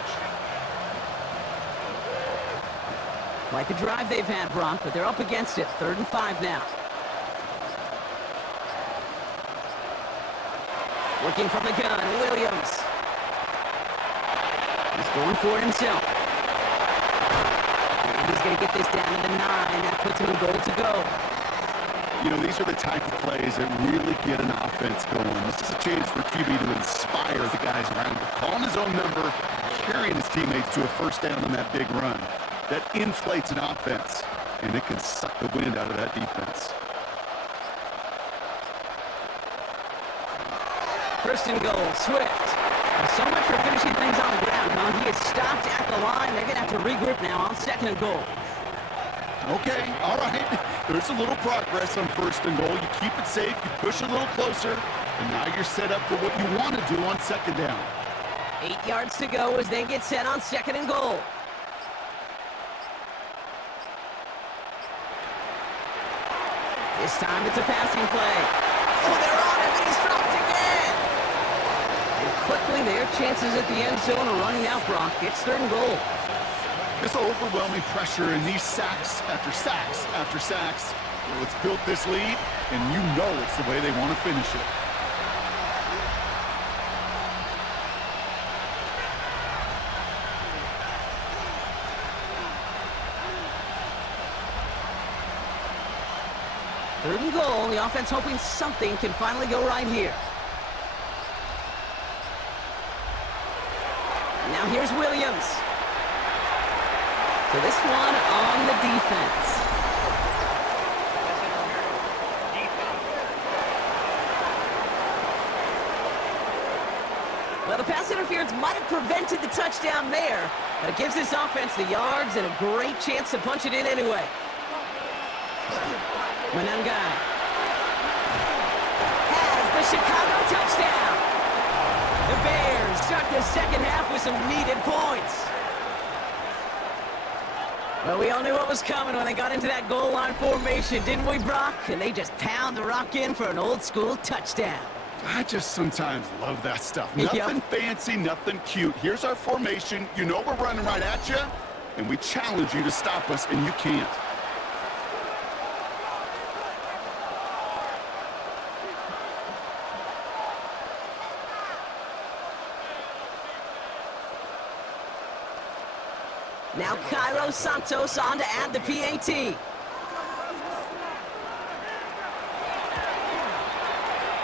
Quite the drive they've had, Brock, but they're up against it. 3rd and 5 now. Working from the gun, Williams. He's going for it himself. And he's going to get this down to the 9. That puts him in goal to go. You know, these are the type of plays that really get an offense going. This is a chance for QB to inspire the guys around him. Calling his own number, carrying his teammates to a first down on that big run. That inflates an offense, and it can suck the wind out of that defense. 1st and goal, Swift. So much for finishing things on the ground, huh? He is stopped at the line. They're going to have to regroup now on 2nd and goal. Okay, all right. There's a little progress on 1st and goal. You keep it safe, you push a little closer, and now you're set up for what you want to do on 2nd down. 8 yards to go as they get set on 2nd and goal. This time it's a passing play. Oh, they're on him, and he's dropped again. And quickly, their chances at the end zone are running out, Brock. It's 3rd and goal. This overwhelming pressure and these sacks after sacks after sacks, well, it's built this lead, and you know it's the way they want to finish it. Third and goal. The offense hoping something can finally go right here. Now here's Williams. So this one on the defense. Well, the pass interference might have prevented the touchdown there, but it gives this offense the yards and a great chance to punch it in anyway. Manungai has the Chicago touchdown. The Bears start the 2nd half with some needed points. Well, we all knew what was coming when they got into that goal line formation, didn't we, Brock? And they just pound the rock in for an old-school touchdown. I just sometimes love that stuff. Nothing fancy, nothing cute. Here's our formation. You know we're running right at you, and we challenge you to stop us, and you can't. Now Cairo Santos on to add the PAT.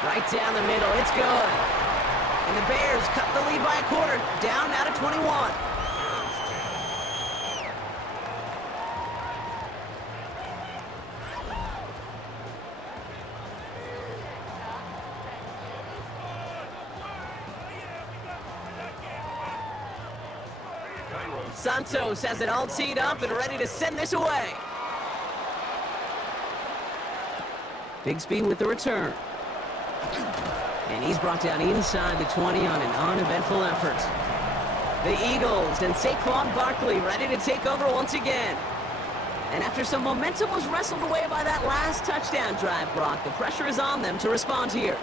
Right down the middle, it's good. And the Bears cut the lead by a quarter, down now to 21. Santos has it all teed up and ready to send this away. Bigsby with the return. And he's brought down inside the 20 on an uneventful effort. The Eagles and Saquon Barkley ready to take over once again. And after some momentum was wrestled away by that last touchdown drive, Brock, the pressure is on them to respond here.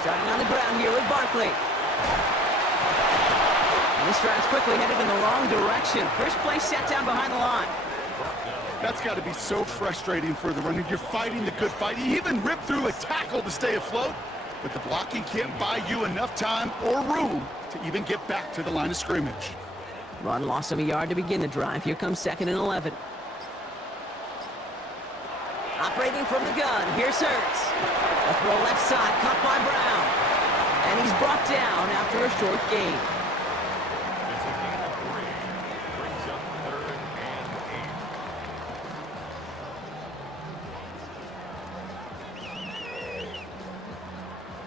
Starting on the ground here with Barkley. And this drive's quickly headed in the wrong direction. First play set down behind the line. That's got to be so frustrating for the runner. You're fighting the good fight. You even ripped through a tackle to stay afloat, but the blocking can't buy you enough time or room to even get back to the line of scrimmage. Run loss of a yard to begin the drive. Here comes 2nd and 11. Operating from the gun, here's Hurts. A throw left side, caught by Brown. And he's brought down after a short gain. It's a gain of 3. Brings up 3rd and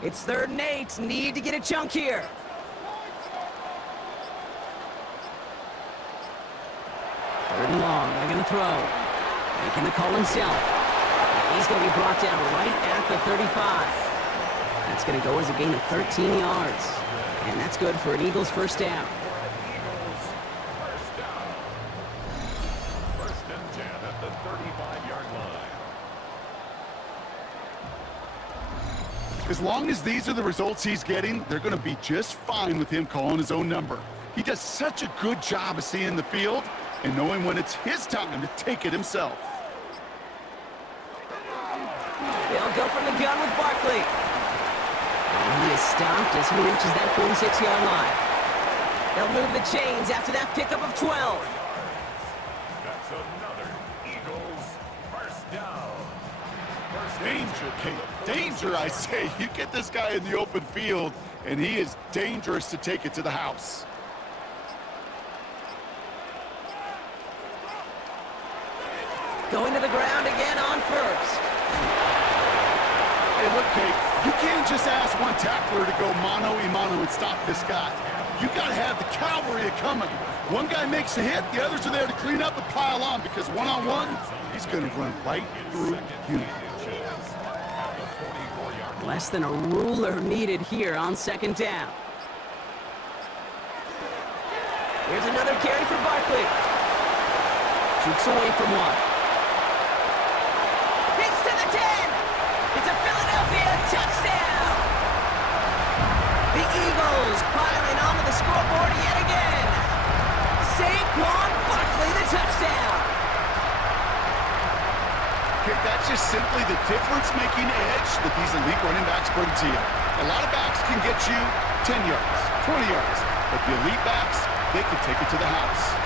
8. It's 3rd and 8. Need to get a chunk here. 3rd and long. They're going to throw. Making the call himself. And he's going to be brought down right at the 35. That's going to go as a gain of 13 yards. And that's good for an Eagles first down. Eagles first down. 1st and 10 at the 35-yard line. As long as these are the results he's getting, they're going to be just fine with him calling his own number. He does such a good job of seeing the field and knowing when it's his time to take it himself. They'll go from the gun with Barkley. And he is stopped as he reaches that 46-yard line. They'll move the chains after that pickup of 12. That's another Eagles first down. Danger, Kate. Danger, I say. You get this guy in the open field, and he is dangerous to take it to the house. Going to the ground again on first. Hey, look, Kate, you can't just ask one tackler to go mano-a-mano and stop this guy. You got to have the cavalry coming. One guy makes a hit, the others are there to clean up and pile on, because one-on-one, he's going to run right through you. Less than a ruler needed here on 2nd down. Here's another carry for Barkley. Shoots away from one. Hits to the 10. It's a Philadelphia touchdown. The Eagles piling onto the scoreboard yet again. Saquon Barkley, the touchdown. Okay, that's just simply the difference-making edge that these elite running backs bring to you. A lot of backs can get you 10 yards, 20 yards, but the elite backs, they can take it to the house.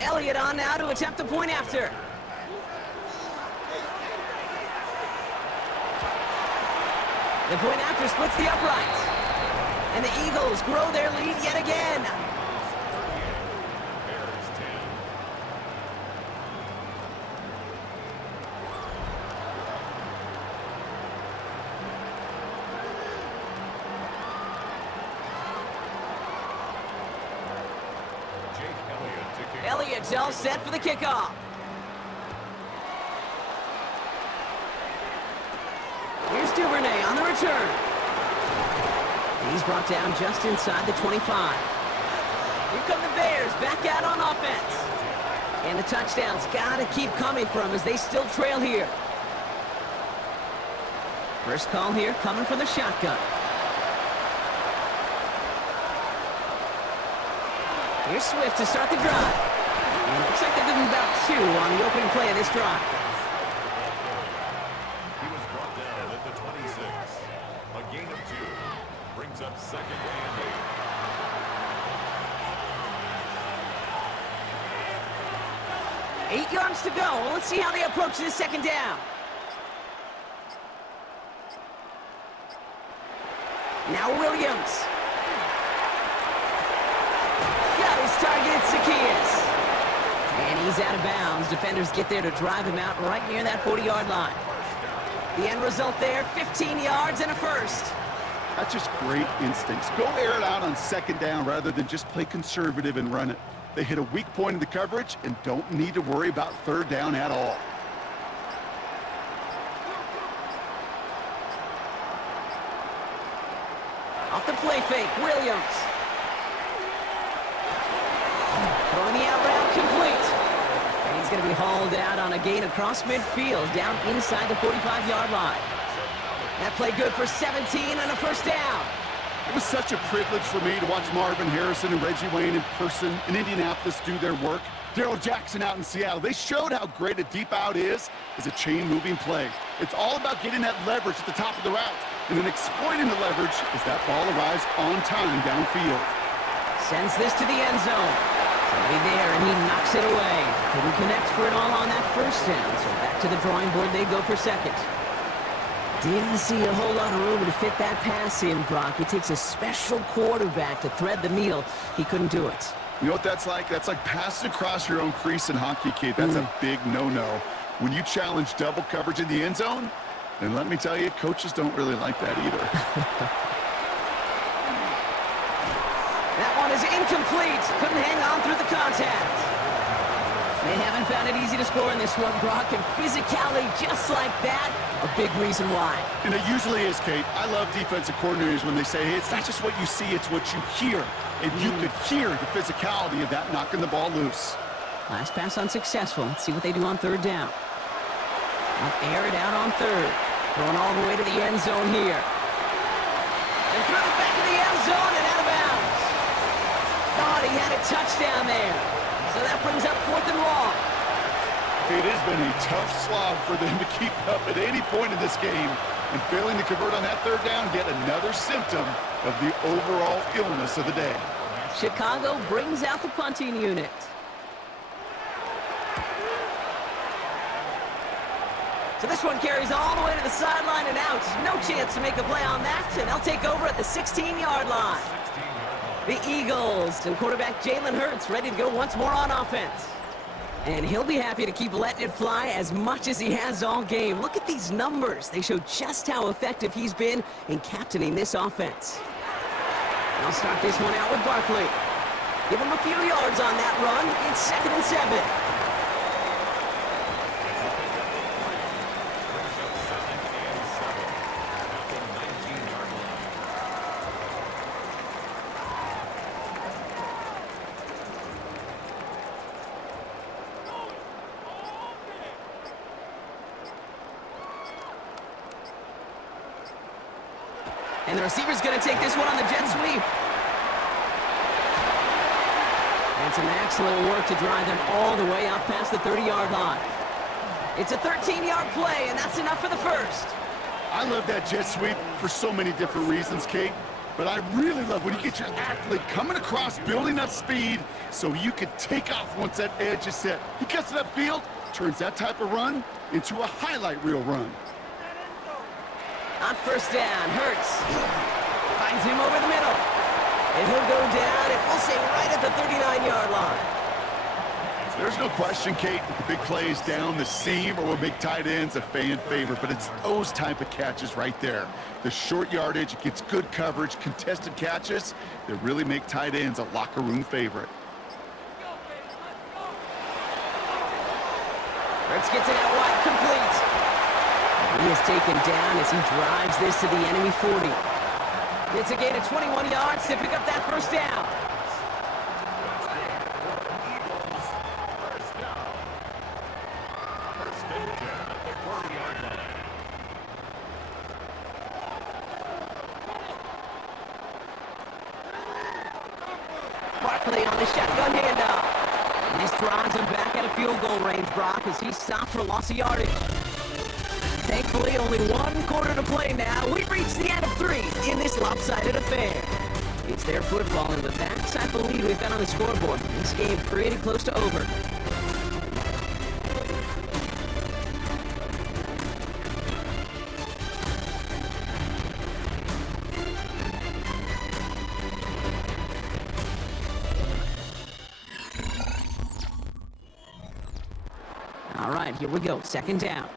Elliott on now to attempt the point after. The point after splits the uprights. And the Eagles grow their lead yet again. Bears 10. Jake Elliott to kick. Elliott's all set for the kickoff. Here's Duvernay on the return. He's brought down just inside the 25. Here come the Bears back out on offense. And the touchdown's got to keep coming from as they still trail here. First call here coming from the shotgun. Here's Swift to start the drive. And it looks like they're giving about 2 on the opening play of this drive. He was brought down at the 26. A gain of 2. Brings up 2nd and 8 yards to go. Let's see how they approach this 2nd down. Now Williams. Got his target, Zacchaeus. And he's out of bounds. Defenders get there to drive him out right near that 40-yard line. The end result there, 15 yards and a first. That's just great instincts. Go air it out on 2nd down rather than just play conservative and run it. They hit a weak point in the coverage and don't need to worry about 3rd down at all. Off the play fake, Williams. Throwing the out route complete. And he's going to be hauled out on a gain across midfield, down inside the 45-yard line. That play good for 17 and a first down. It was such a privilege for me to watch Marvin Harrison and Reggie Wayne in person in Indianapolis do their work. Darrell Jackson out in Seattle. They showed how great a deep out is as a chain-moving play. It's all about getting that leverage at the top of the route and then exploiting the leverage as that ball arrives on time downfield. Sends this to the end zone. Somebody there, and he knocks it away. Couldn't connect for it all on that first down, so back to the drawing board they go for second. Didn't see a whole lot of room to fit that pass in, Brock. It takes a special quarterback to thread the needle. He couldn't do it. You know what that's like? That's like passing across your own crease in hockey, Kate. That's a big no-no. When you challenge double coverage in the end zone, then let me tell you, coaches don't really like that either. That one is incomplete. Couldn't hang on through the contact. They haven't found it easy to score in this one, Brock, and physicality just like that, a big reason why. And it usually is, Kate. I love defensive coordinators when they say, hey, it's not just what you see, it's what you hear. And you could hear the physicality of that knocking the ball loose. Last pass unsuccessful. Let's see what they do on third down. They'll air it out on third. Going all the way to the end zone here. And through the back of the end zone and out of bounds. Thought he had a touchdown there. So that brings up 4th and long. It has been a tough slog for them to keep up at any point in this game. And failing to convert on that third down, yet another symptom of the overall illness of the day. Chicago brings out the punting unit. So this one carries all the way to the sideline and out. No chance to make a play on that, and they'll take over at the 16-yard line. The Eagles and quarterback Jalen Hurts ready to go once more on offense. And he'll be happy to keep letting it fly as much as he has all game. Look at these numbers. They show just how effective he's been in captaining this offense. I'll start this one out with Barkley. Give him a few yards on that run. It's 2nd and 7. And the receiver's going to take this one on the jet sweep. And some excellent work to drive them all the way out past the 30-yard line. It's a 13-yard play, and that's enough for the first. I love that jet sweep for so many different reasons, Kate. But I really love when you get your athlete coming across, building up speed, so you can take off once that edge is set. He gets to that field, turns that type of run into a highlight reel run. On first down, Hurts finds him over the middle. And he'll go down, and we'll say right at the 39-yard line. There's no question, Kate, that the big plays down the seam or will make tight ends a fan favorite, but it's those type of catches right there. The short yardage, it gets good coverage, contested catches that really make tight ends a locker room favorite. Hurts gets it out wide, complete. He is taken down as he drives this to the enemy 40. It's a gain of 21 yards to pick up that first down. Barkley on the shotgun handoff. And this drives him back at a field goal range, Brock, as he stopped for loss of yardage. Thankfully, only one quarter to play now. We've reached the end of 3 in this lopsided affair. It's their football, and with that type of lead we've got on the scoreboard, this game pretty close to over. All right, here we go. 2nd down.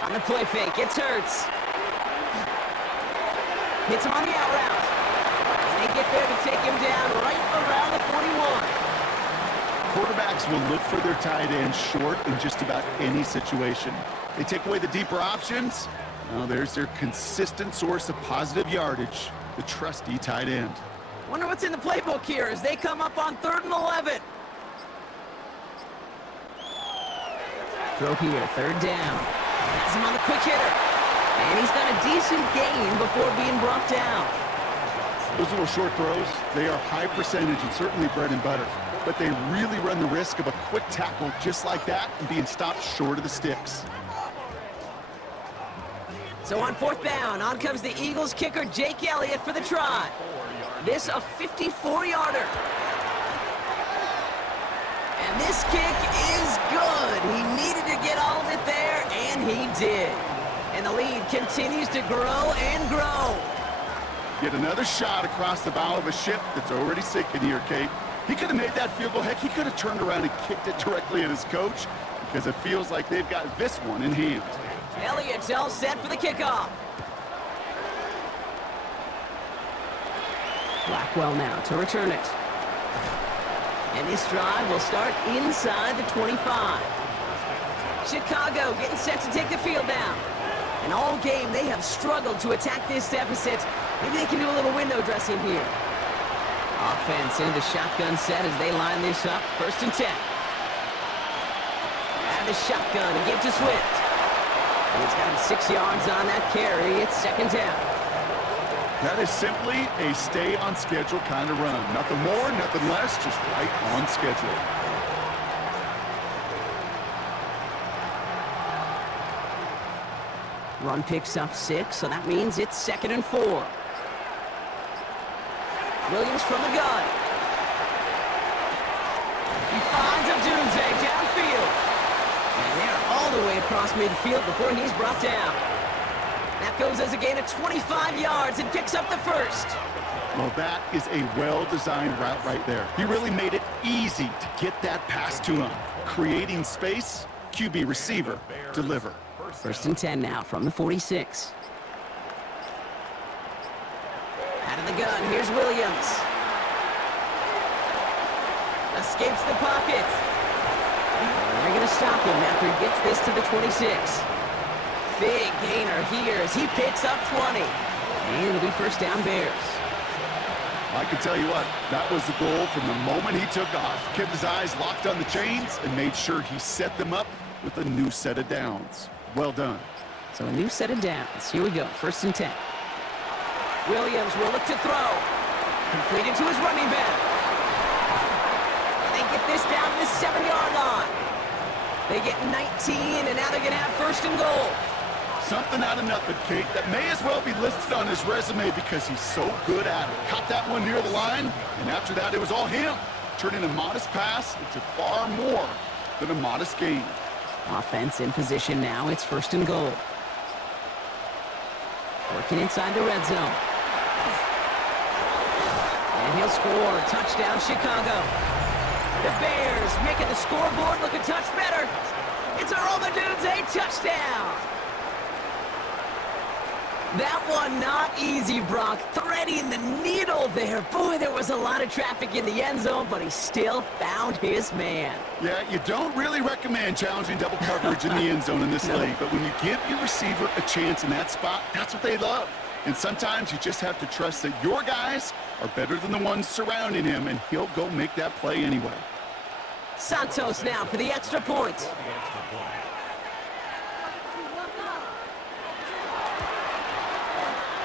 On the play fake, it's Hurts. Hits him on the out route. And they get there to take him down right around the 41. Quarterbacks will look for their tight end short in just about any situation. They take away the deeper options. Well, there's their consistent source of positive yardage, the trusty tight end. Wonder what's in the playbook here as they come up on 3rd and 11. Throw here, 3rd down. Has him on the quick hitter. And he's got a decent gain before being brought down. Those little short throws, They are high percentage and certainly bread and butter, but they really run the risk of a quick tackle just like that and being stopped short of the sticks. So on 4th down, on comes the Eagles kicker Jake Elliott for the try. This a 54-yarder. And this kick is good. He needed to get all of it there, and he did. And the lead continues to grow and grow. Yet another shot across the bow of a ship that's already sinking here, Kate. He could have made that field goal. Heck, he could have turned around and kicked it directly at his coach because it feels like they've got this one in hand. Elliott's all set for the kickoff. Blackwell now to return it. And this drive will start inside the 25. Chicago getting set to take the field down. And all game, they have struggled to attack this deficit. Maybe they can do a little window dressing here. Offense in the shotgun set as they line this up. 1st and 10. And the shotgun and give to Swift. And he's got him 6 yards on that carry. It's 2nd down. That is simply a stay-on-schedule kind of run. Nothing more, nothing less, just right on schedule. Run picks up 6, so that means it's 2nd and 4. Williams from the gun. He finds a Dunze downfield. And they're all the way across midfield before he's brought down. That goes as a gain of 25 yards and picks up the 1st. Well, that is a well-designed route right there. He really made it easy to get that pass to him. Creating space, QB receiver, deliver. 1st and 10 now from the 46. Out of the gun, here's Williams. Escapes the pocket. And they're going to stop him after he gets this to the 26. Big gainer here as he picks up 20. And it'll be 1st down Bears. I can tell you what, that was the goal from the moment he took off. Kept his eyes locked on the chains and made sure he set them up with a new set of downs. Well done. So a new set of downs. Here we go, 1st and 10. Williams will look to throw. Completed to his running back. And they get this down to the 7-yard line. They get 19, and now they're going to have 1st and goal. Something out of nothing, Kate, that may as well be listed on his resume because he's so good at it. Caught that one near the line, and after that, it was all him. Turning a modest pass into far more than a modest gain. Offense in position now. It's 1st and goal. Working inside the red zone. And he'll score. Touchdown, Chicago. The Bears making the scoreboard look a touch better. It's a Roma Dunze touchdown. That one not easy, Brock. Threading the needle there. Boy, there was a lot of traffic in the end zone, but he still found his man. Yeah, you don't really recommend challenging double coverage in the end zone in this league, but when you give your receiver a chance in that spot, that's what they love. And sometimes you just have to trust that your guys are better than the ones surrounding him, and he'll go make that play anyway. Santos now for the extra point.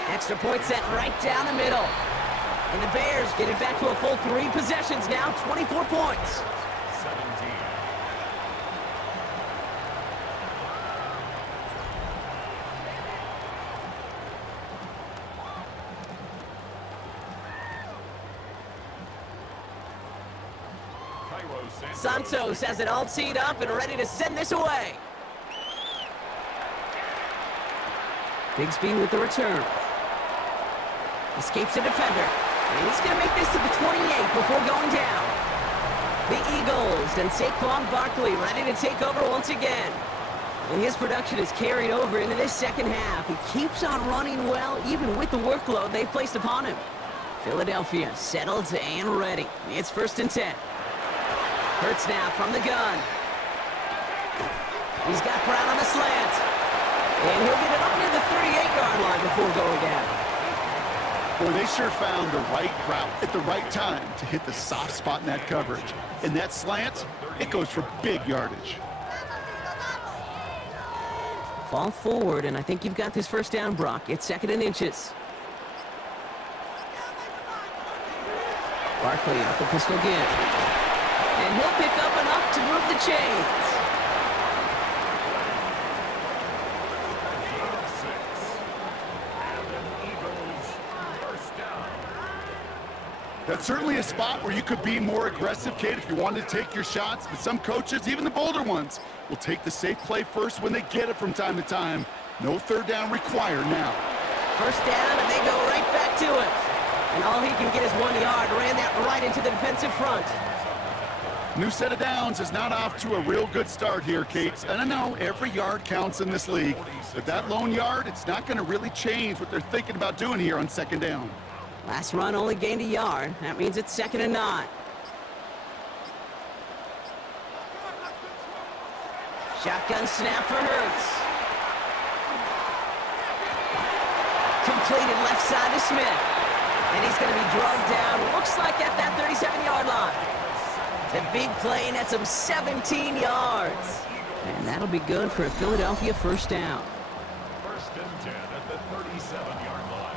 Extra point set right down the middle. And the Bears get it back to a full 3 possessions now, 24 points. 17. Santos has it all teed up and ready to send this away. Bigsby with the return. Escapes a defender. And he's going to make this to the 28 before going down. The Eagles and Saquon Barkley ready to take over once again. And his production is carried over into this second half. He keeps on running well, even with the workload they've placed upon him. Philadelphia settled and ready. It's 1st and 10. Hurts now from the gun. He's got Brown on the slant. And he'll get it up near the 38-yard line before going down. Boy, they sure found the right route at the right time to hit the soft spot in that coverage. And that slant, it goes for big yardage. Fall forward, and I think you've got this 1st down, Brock. It's 2nd and inches. Barkley off the pistol give. And he'll pick up enough to move the chains. That's certainly a spot where you could be more aggressive, Kate, if you wanted to take your shots. But some coaches, even the bolder ones, will take the safe play first when they get it from time to time. No third down required now. First down, and they go right back to it. And all he can get is 1 yard. Ran that right into the defensive front. New set of downs is not off to a real good start here, Kate. And I know every yard counts in this league, but that lone yard, it's not going to really change what they're thinking about doing here on second down. Last run only gained a yard. That means it's 2nd and 9. Shotgun snap for Hurts. Completed left side to Smith. And he's going to be drugged down, looks like at that 37-yard line. The big play nets him 17 yards. And that'll be good for a Philadelphia first down. First and 10 at the 37-yard line.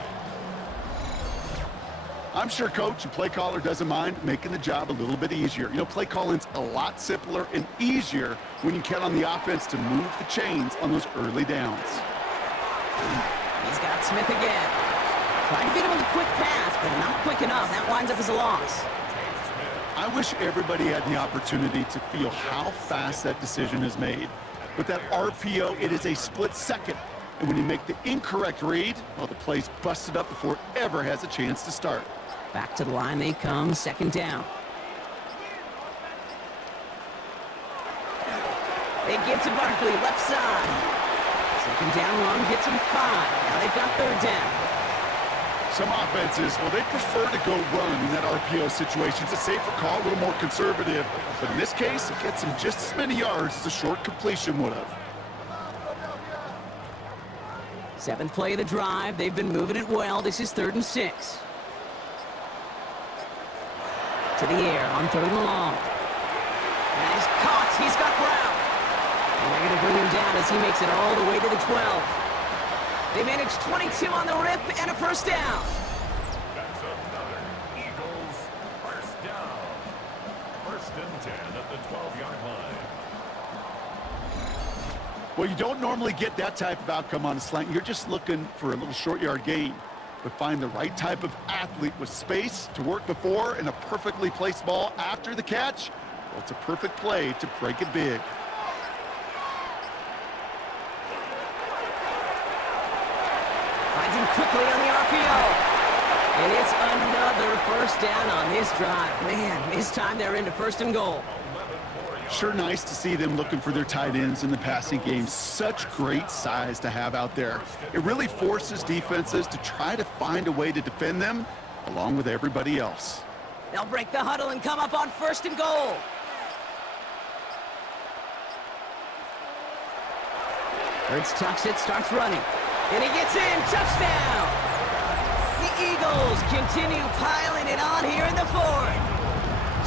I'm sure coach and play caller doesn't mind making the job a little bit easier. You know, play calling's a lot simpler and easier when you count on the offense to move the chains on those early downs. He's got Smith again. Trying to beat him with a quick pass, but not quick enough. That winds up as a loss. I wish everybody had the opportunity to feel how fast that decision is made. With that RPO, it is a split second. And when you make the incorrect read, well, the play's busted up before it ever has a chance to start. Back to the line they come, 2nd down. They give to Barkley, left side. 2nd down run gets them 5. Now they've got 3rd down. Some offenses, well, they prefer to go run in that RPO situation. It's a safer call, a little more conservative. But in this case, it gets them just as many yards as a short completion would have. 7th play of the drive. They've been moving it well. This is 3rd and 6. To the air on 3rd and long. And he's caught. He's got Brown. And they're going to bring him down as he makes it all the way to the 12. They manage 22 on the rip and a first down. That's another Eagles first down. First and 10 at the 12-yard line. Well, you don't normally get that type of outcome on a slant. You're just looking for a little short yard gain. But find the right type of athlete with space to work before and a perfectly placed ball after the catch. Well, it's a perfect play to break it big. Finds him quickly on the RPO. And it's another first down on this drive. Man, this time they're into 1st and goal. Sure nice to see them looking for their tight ends in the passing game. Such great size to have out there. It really forces defenses to try to find a way to defend them along with everybody else. They'll break the huddle and come up on 1st and goal. Hurts tucks it, starts running. And he gets in, touchdown! The Eagles continue piling it on here in the 4th.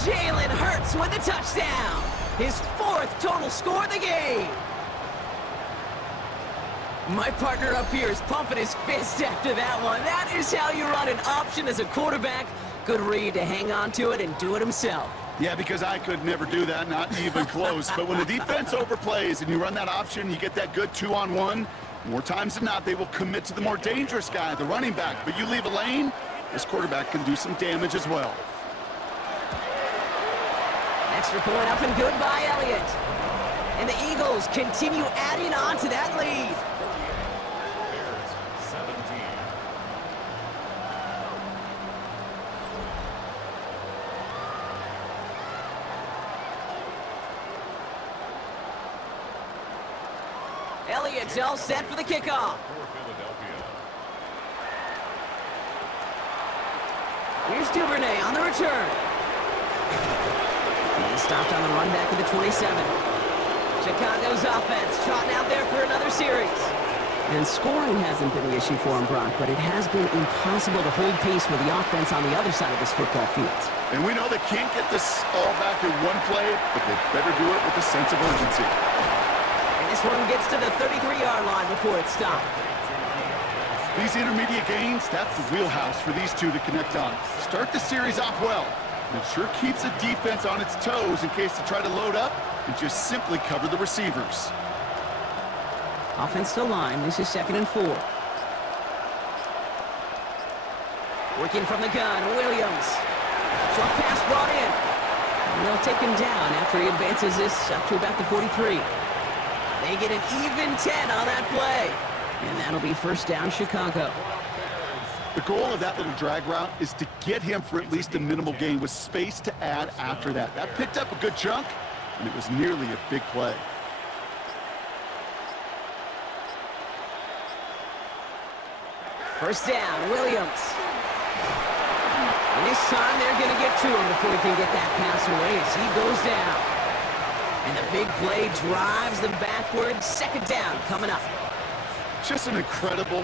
Jalen Hurts with the touchdown. His 4th total score of the game. My partner up here is pumping his fist after that one. That is how you run an option as a quarterback. Good read to hang on to it and do it himself. Yeah, because I could never do that, not even close. But when the defense overplays and you run that option, you get that good 2-on-1. More times than not, they will commit to the more dangerous guy, the running back. But you leave a lane, this quarterback can do some damage as well. Extra point up and good by Elliott. And the Eagles continue adding on to that lead. Bears 17. Elliott's all set for the kickoff. For Philadelphia. Here's Duvernay on the return. He's stopped on the run back to the 27. Chicago's offense trotting out there for another series. And scoring hasn't been the issue for him, Brock, but it has been impossible to hold pace with the offense on the other side of this football field. And we know they can't get this all back in one play, but they better do it with a sense of urgency. And this one gets to the 33-yard line before it's stopped. These intermediate gains, that's the wheelhouse for these two to connect on. Start the series off well, And it sure keeps the defense on its toes in case they try to load up and just simply cover the receivers. Offensive line, this is 2nd and 4. Working from the gun, Williams. Short pass brought in. And they'll take him down after he advances this up to about the 43. They get an even 10 on that play. And that'll be 1st down, Chicago. The goal of that little drag route is to get him for at least a minimal gain with space to add after that. That picked up a good chunk, and it was nearly a big play. First down, Williams. And this time they're going to get to him before he can get that pass away as he goes down. And the big play drives them backwards. 2nd down coming up. Just an incredible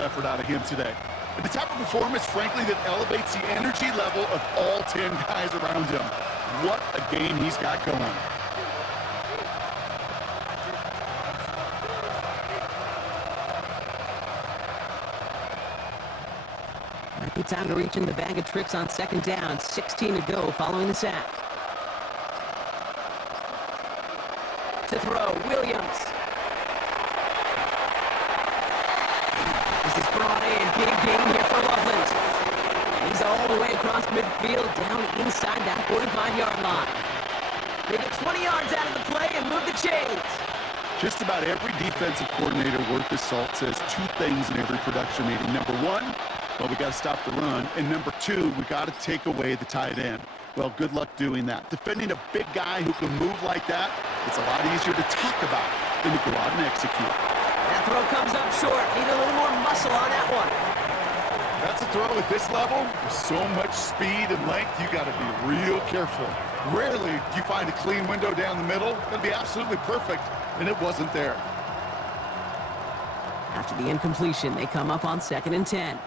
effort out of him today. And the type of performance, frankly, that elevates the energy level of all 10 guys around him. What a game he's got going. Might be time to reach in the bag of tricks on 2nd down. 16 to go following the sack. To throw, Williams. This is brought in. Big game here for Loveland. And he's all the way across midfield, down inside that 45-yard line. They get 20 yards out of the play and move the chains. Just about every defensive coordinator worth his salt says 2 things in every production meeting. Number 1, well, we got to stop the run. And number 2, we got to take away the tight end. Well, good luck doing that. Defending a big guy who can move like that, it's a lot easier to talk about than to go out and execute. That throw comes up short. Need a little more muscle on that one. That's a throw at this level. With so much speed and length, you got to be real careful. Rarely do you find a clean window down the middle. That'd be absolutely perfect, and it wasn't there. After the incompletion, they come up on 2nd and 10.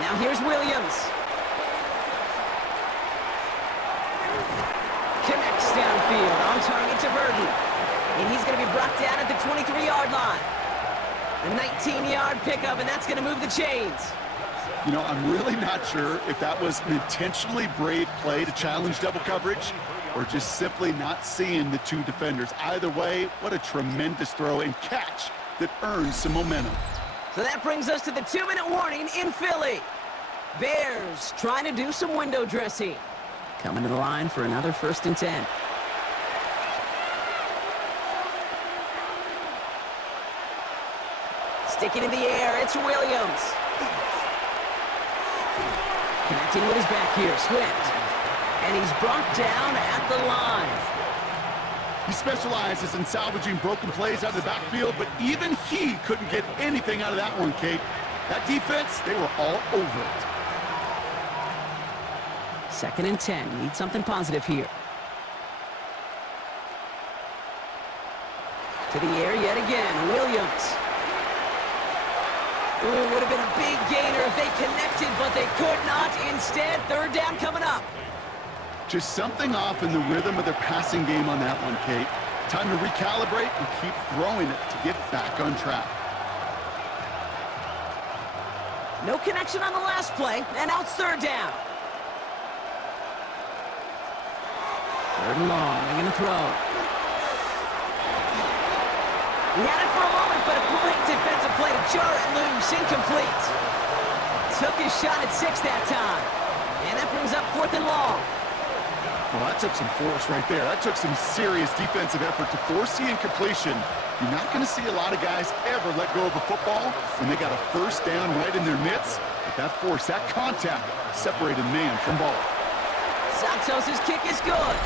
Now here's Williams. Connects downfield, on target to Burton. And he's going to be brought down at the 23-yard line. A 19-yard pickup, and that's going to move the chains. You know, I'm really not sure if that was an intentionally brave play to challenge double coverage or just simply not seeing the 2 defenders. Either way, what a tremendous throw and catch that earns some momentum. So that brings us to the 2-minute warning in Philly. Bears trying to do some window dressing. Coming to the line for another 1st and 10. Sticking in the air, it's Williams. Connecting with his back here, Swift. And he's brought down at the line. He specializes in salvaging broken plays out of the backfield, but even he couldn't get anything out of that one, Kate. That defense, they were all over it. 2nd and 10. Need something positive here. To the air yet again. Williams. Ooh, would have been a big gainer if they connected, but they could not. Instead, 3rd down coming up. Just something off in the rhythm of their passing game on that one, Kate. Time to recalibrate and keep throwing it to get back on track. No connection on the last play, and now it's 3rd down. 3rd and long, they're going to throw. He had it for a moment, but a great defensive play to jar it loose, incomplete. Took his shot at 6 that time, and that brings up 4th and long. Well, that took some force right there. That took some serious defensive effort to force the incompletion. You're not going to see a lot of guys ever let go of a football when they got a 1st down right in their midst. But that force, that contact, separated man from ball. Santos' kick is good.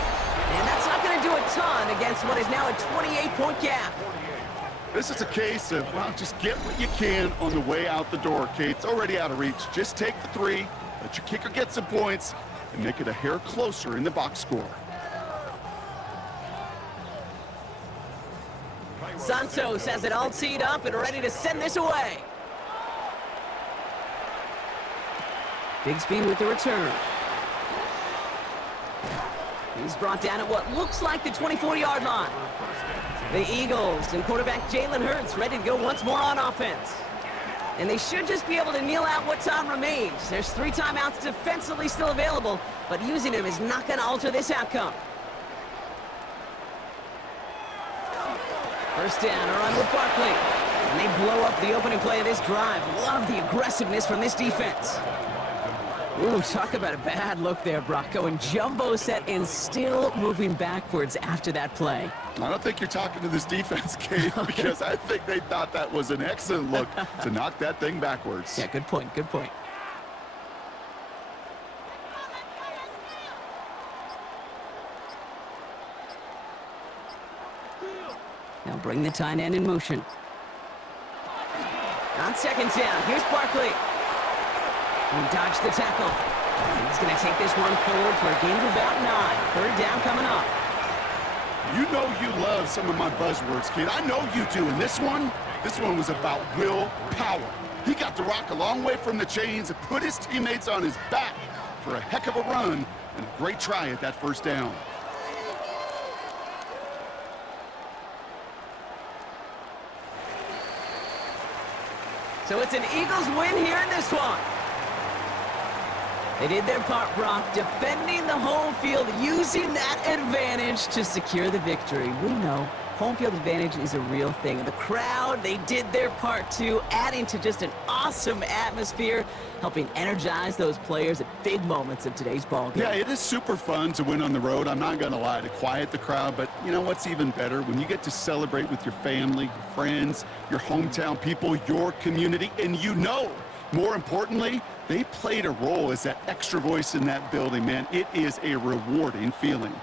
And that's not going to do a ton against what is now a 28-point gap. This is a case of, well, just get what you can on the way out the door, Kate. It's already out of reach. Just take the 3, let your kicker get some points, and make it a hair closer in the box score. Santos has it all teed up and ready to send this away. Bigsby with the return. He's brought down at what looks like the 24-yard line. The Eagles and quarterback Jalen Hurts ready to go once more on offense. And they should just be able to kneel out what time remains. There's 3 timeouts defensively still available, but using them is not going to alter this outcome. First down, a run with Barkley. And they blow up the opening play of this drive. Love the aggressiveness from this defense. Ooh, talk about a bad look there, Brock. Going jumbo set and still moving backwards after that play. I don't think you're talking to this defense, Kate, because I think they thought that was an excellent look to knock that thing backwards. Yeah, good point, good point. Now bring the tight end in motion. On second down, here's Barkley. He dodged the tackle. And he's going to take this one forward for a gain of about 9. 3rd down coming up. You know you love some of my buzzwords, kid. I know you do. And this one was about willpower. He got the rock a long way from the chains and put his teammates on his back for a heck of a run and a great try at that first down. So it's an Eagles win here in this one. They did their part, Brock, defending the home field, using that advantage to secure the victory. We know home field advantage is a real thing. And the crowd, they did their part too, adding to just an awesome atmosphere, helping energize those players at big moments of today's ballgame. Yeah, it is super fun to win on the road. I'm not going to lie, to quiet the crowd. But you know what's even better? When you get to celebrate with your family, your friends, your hometown people, your community, and you know, more importantly, they played a role as that extra voice in that building, man. It is a rewarding feeling.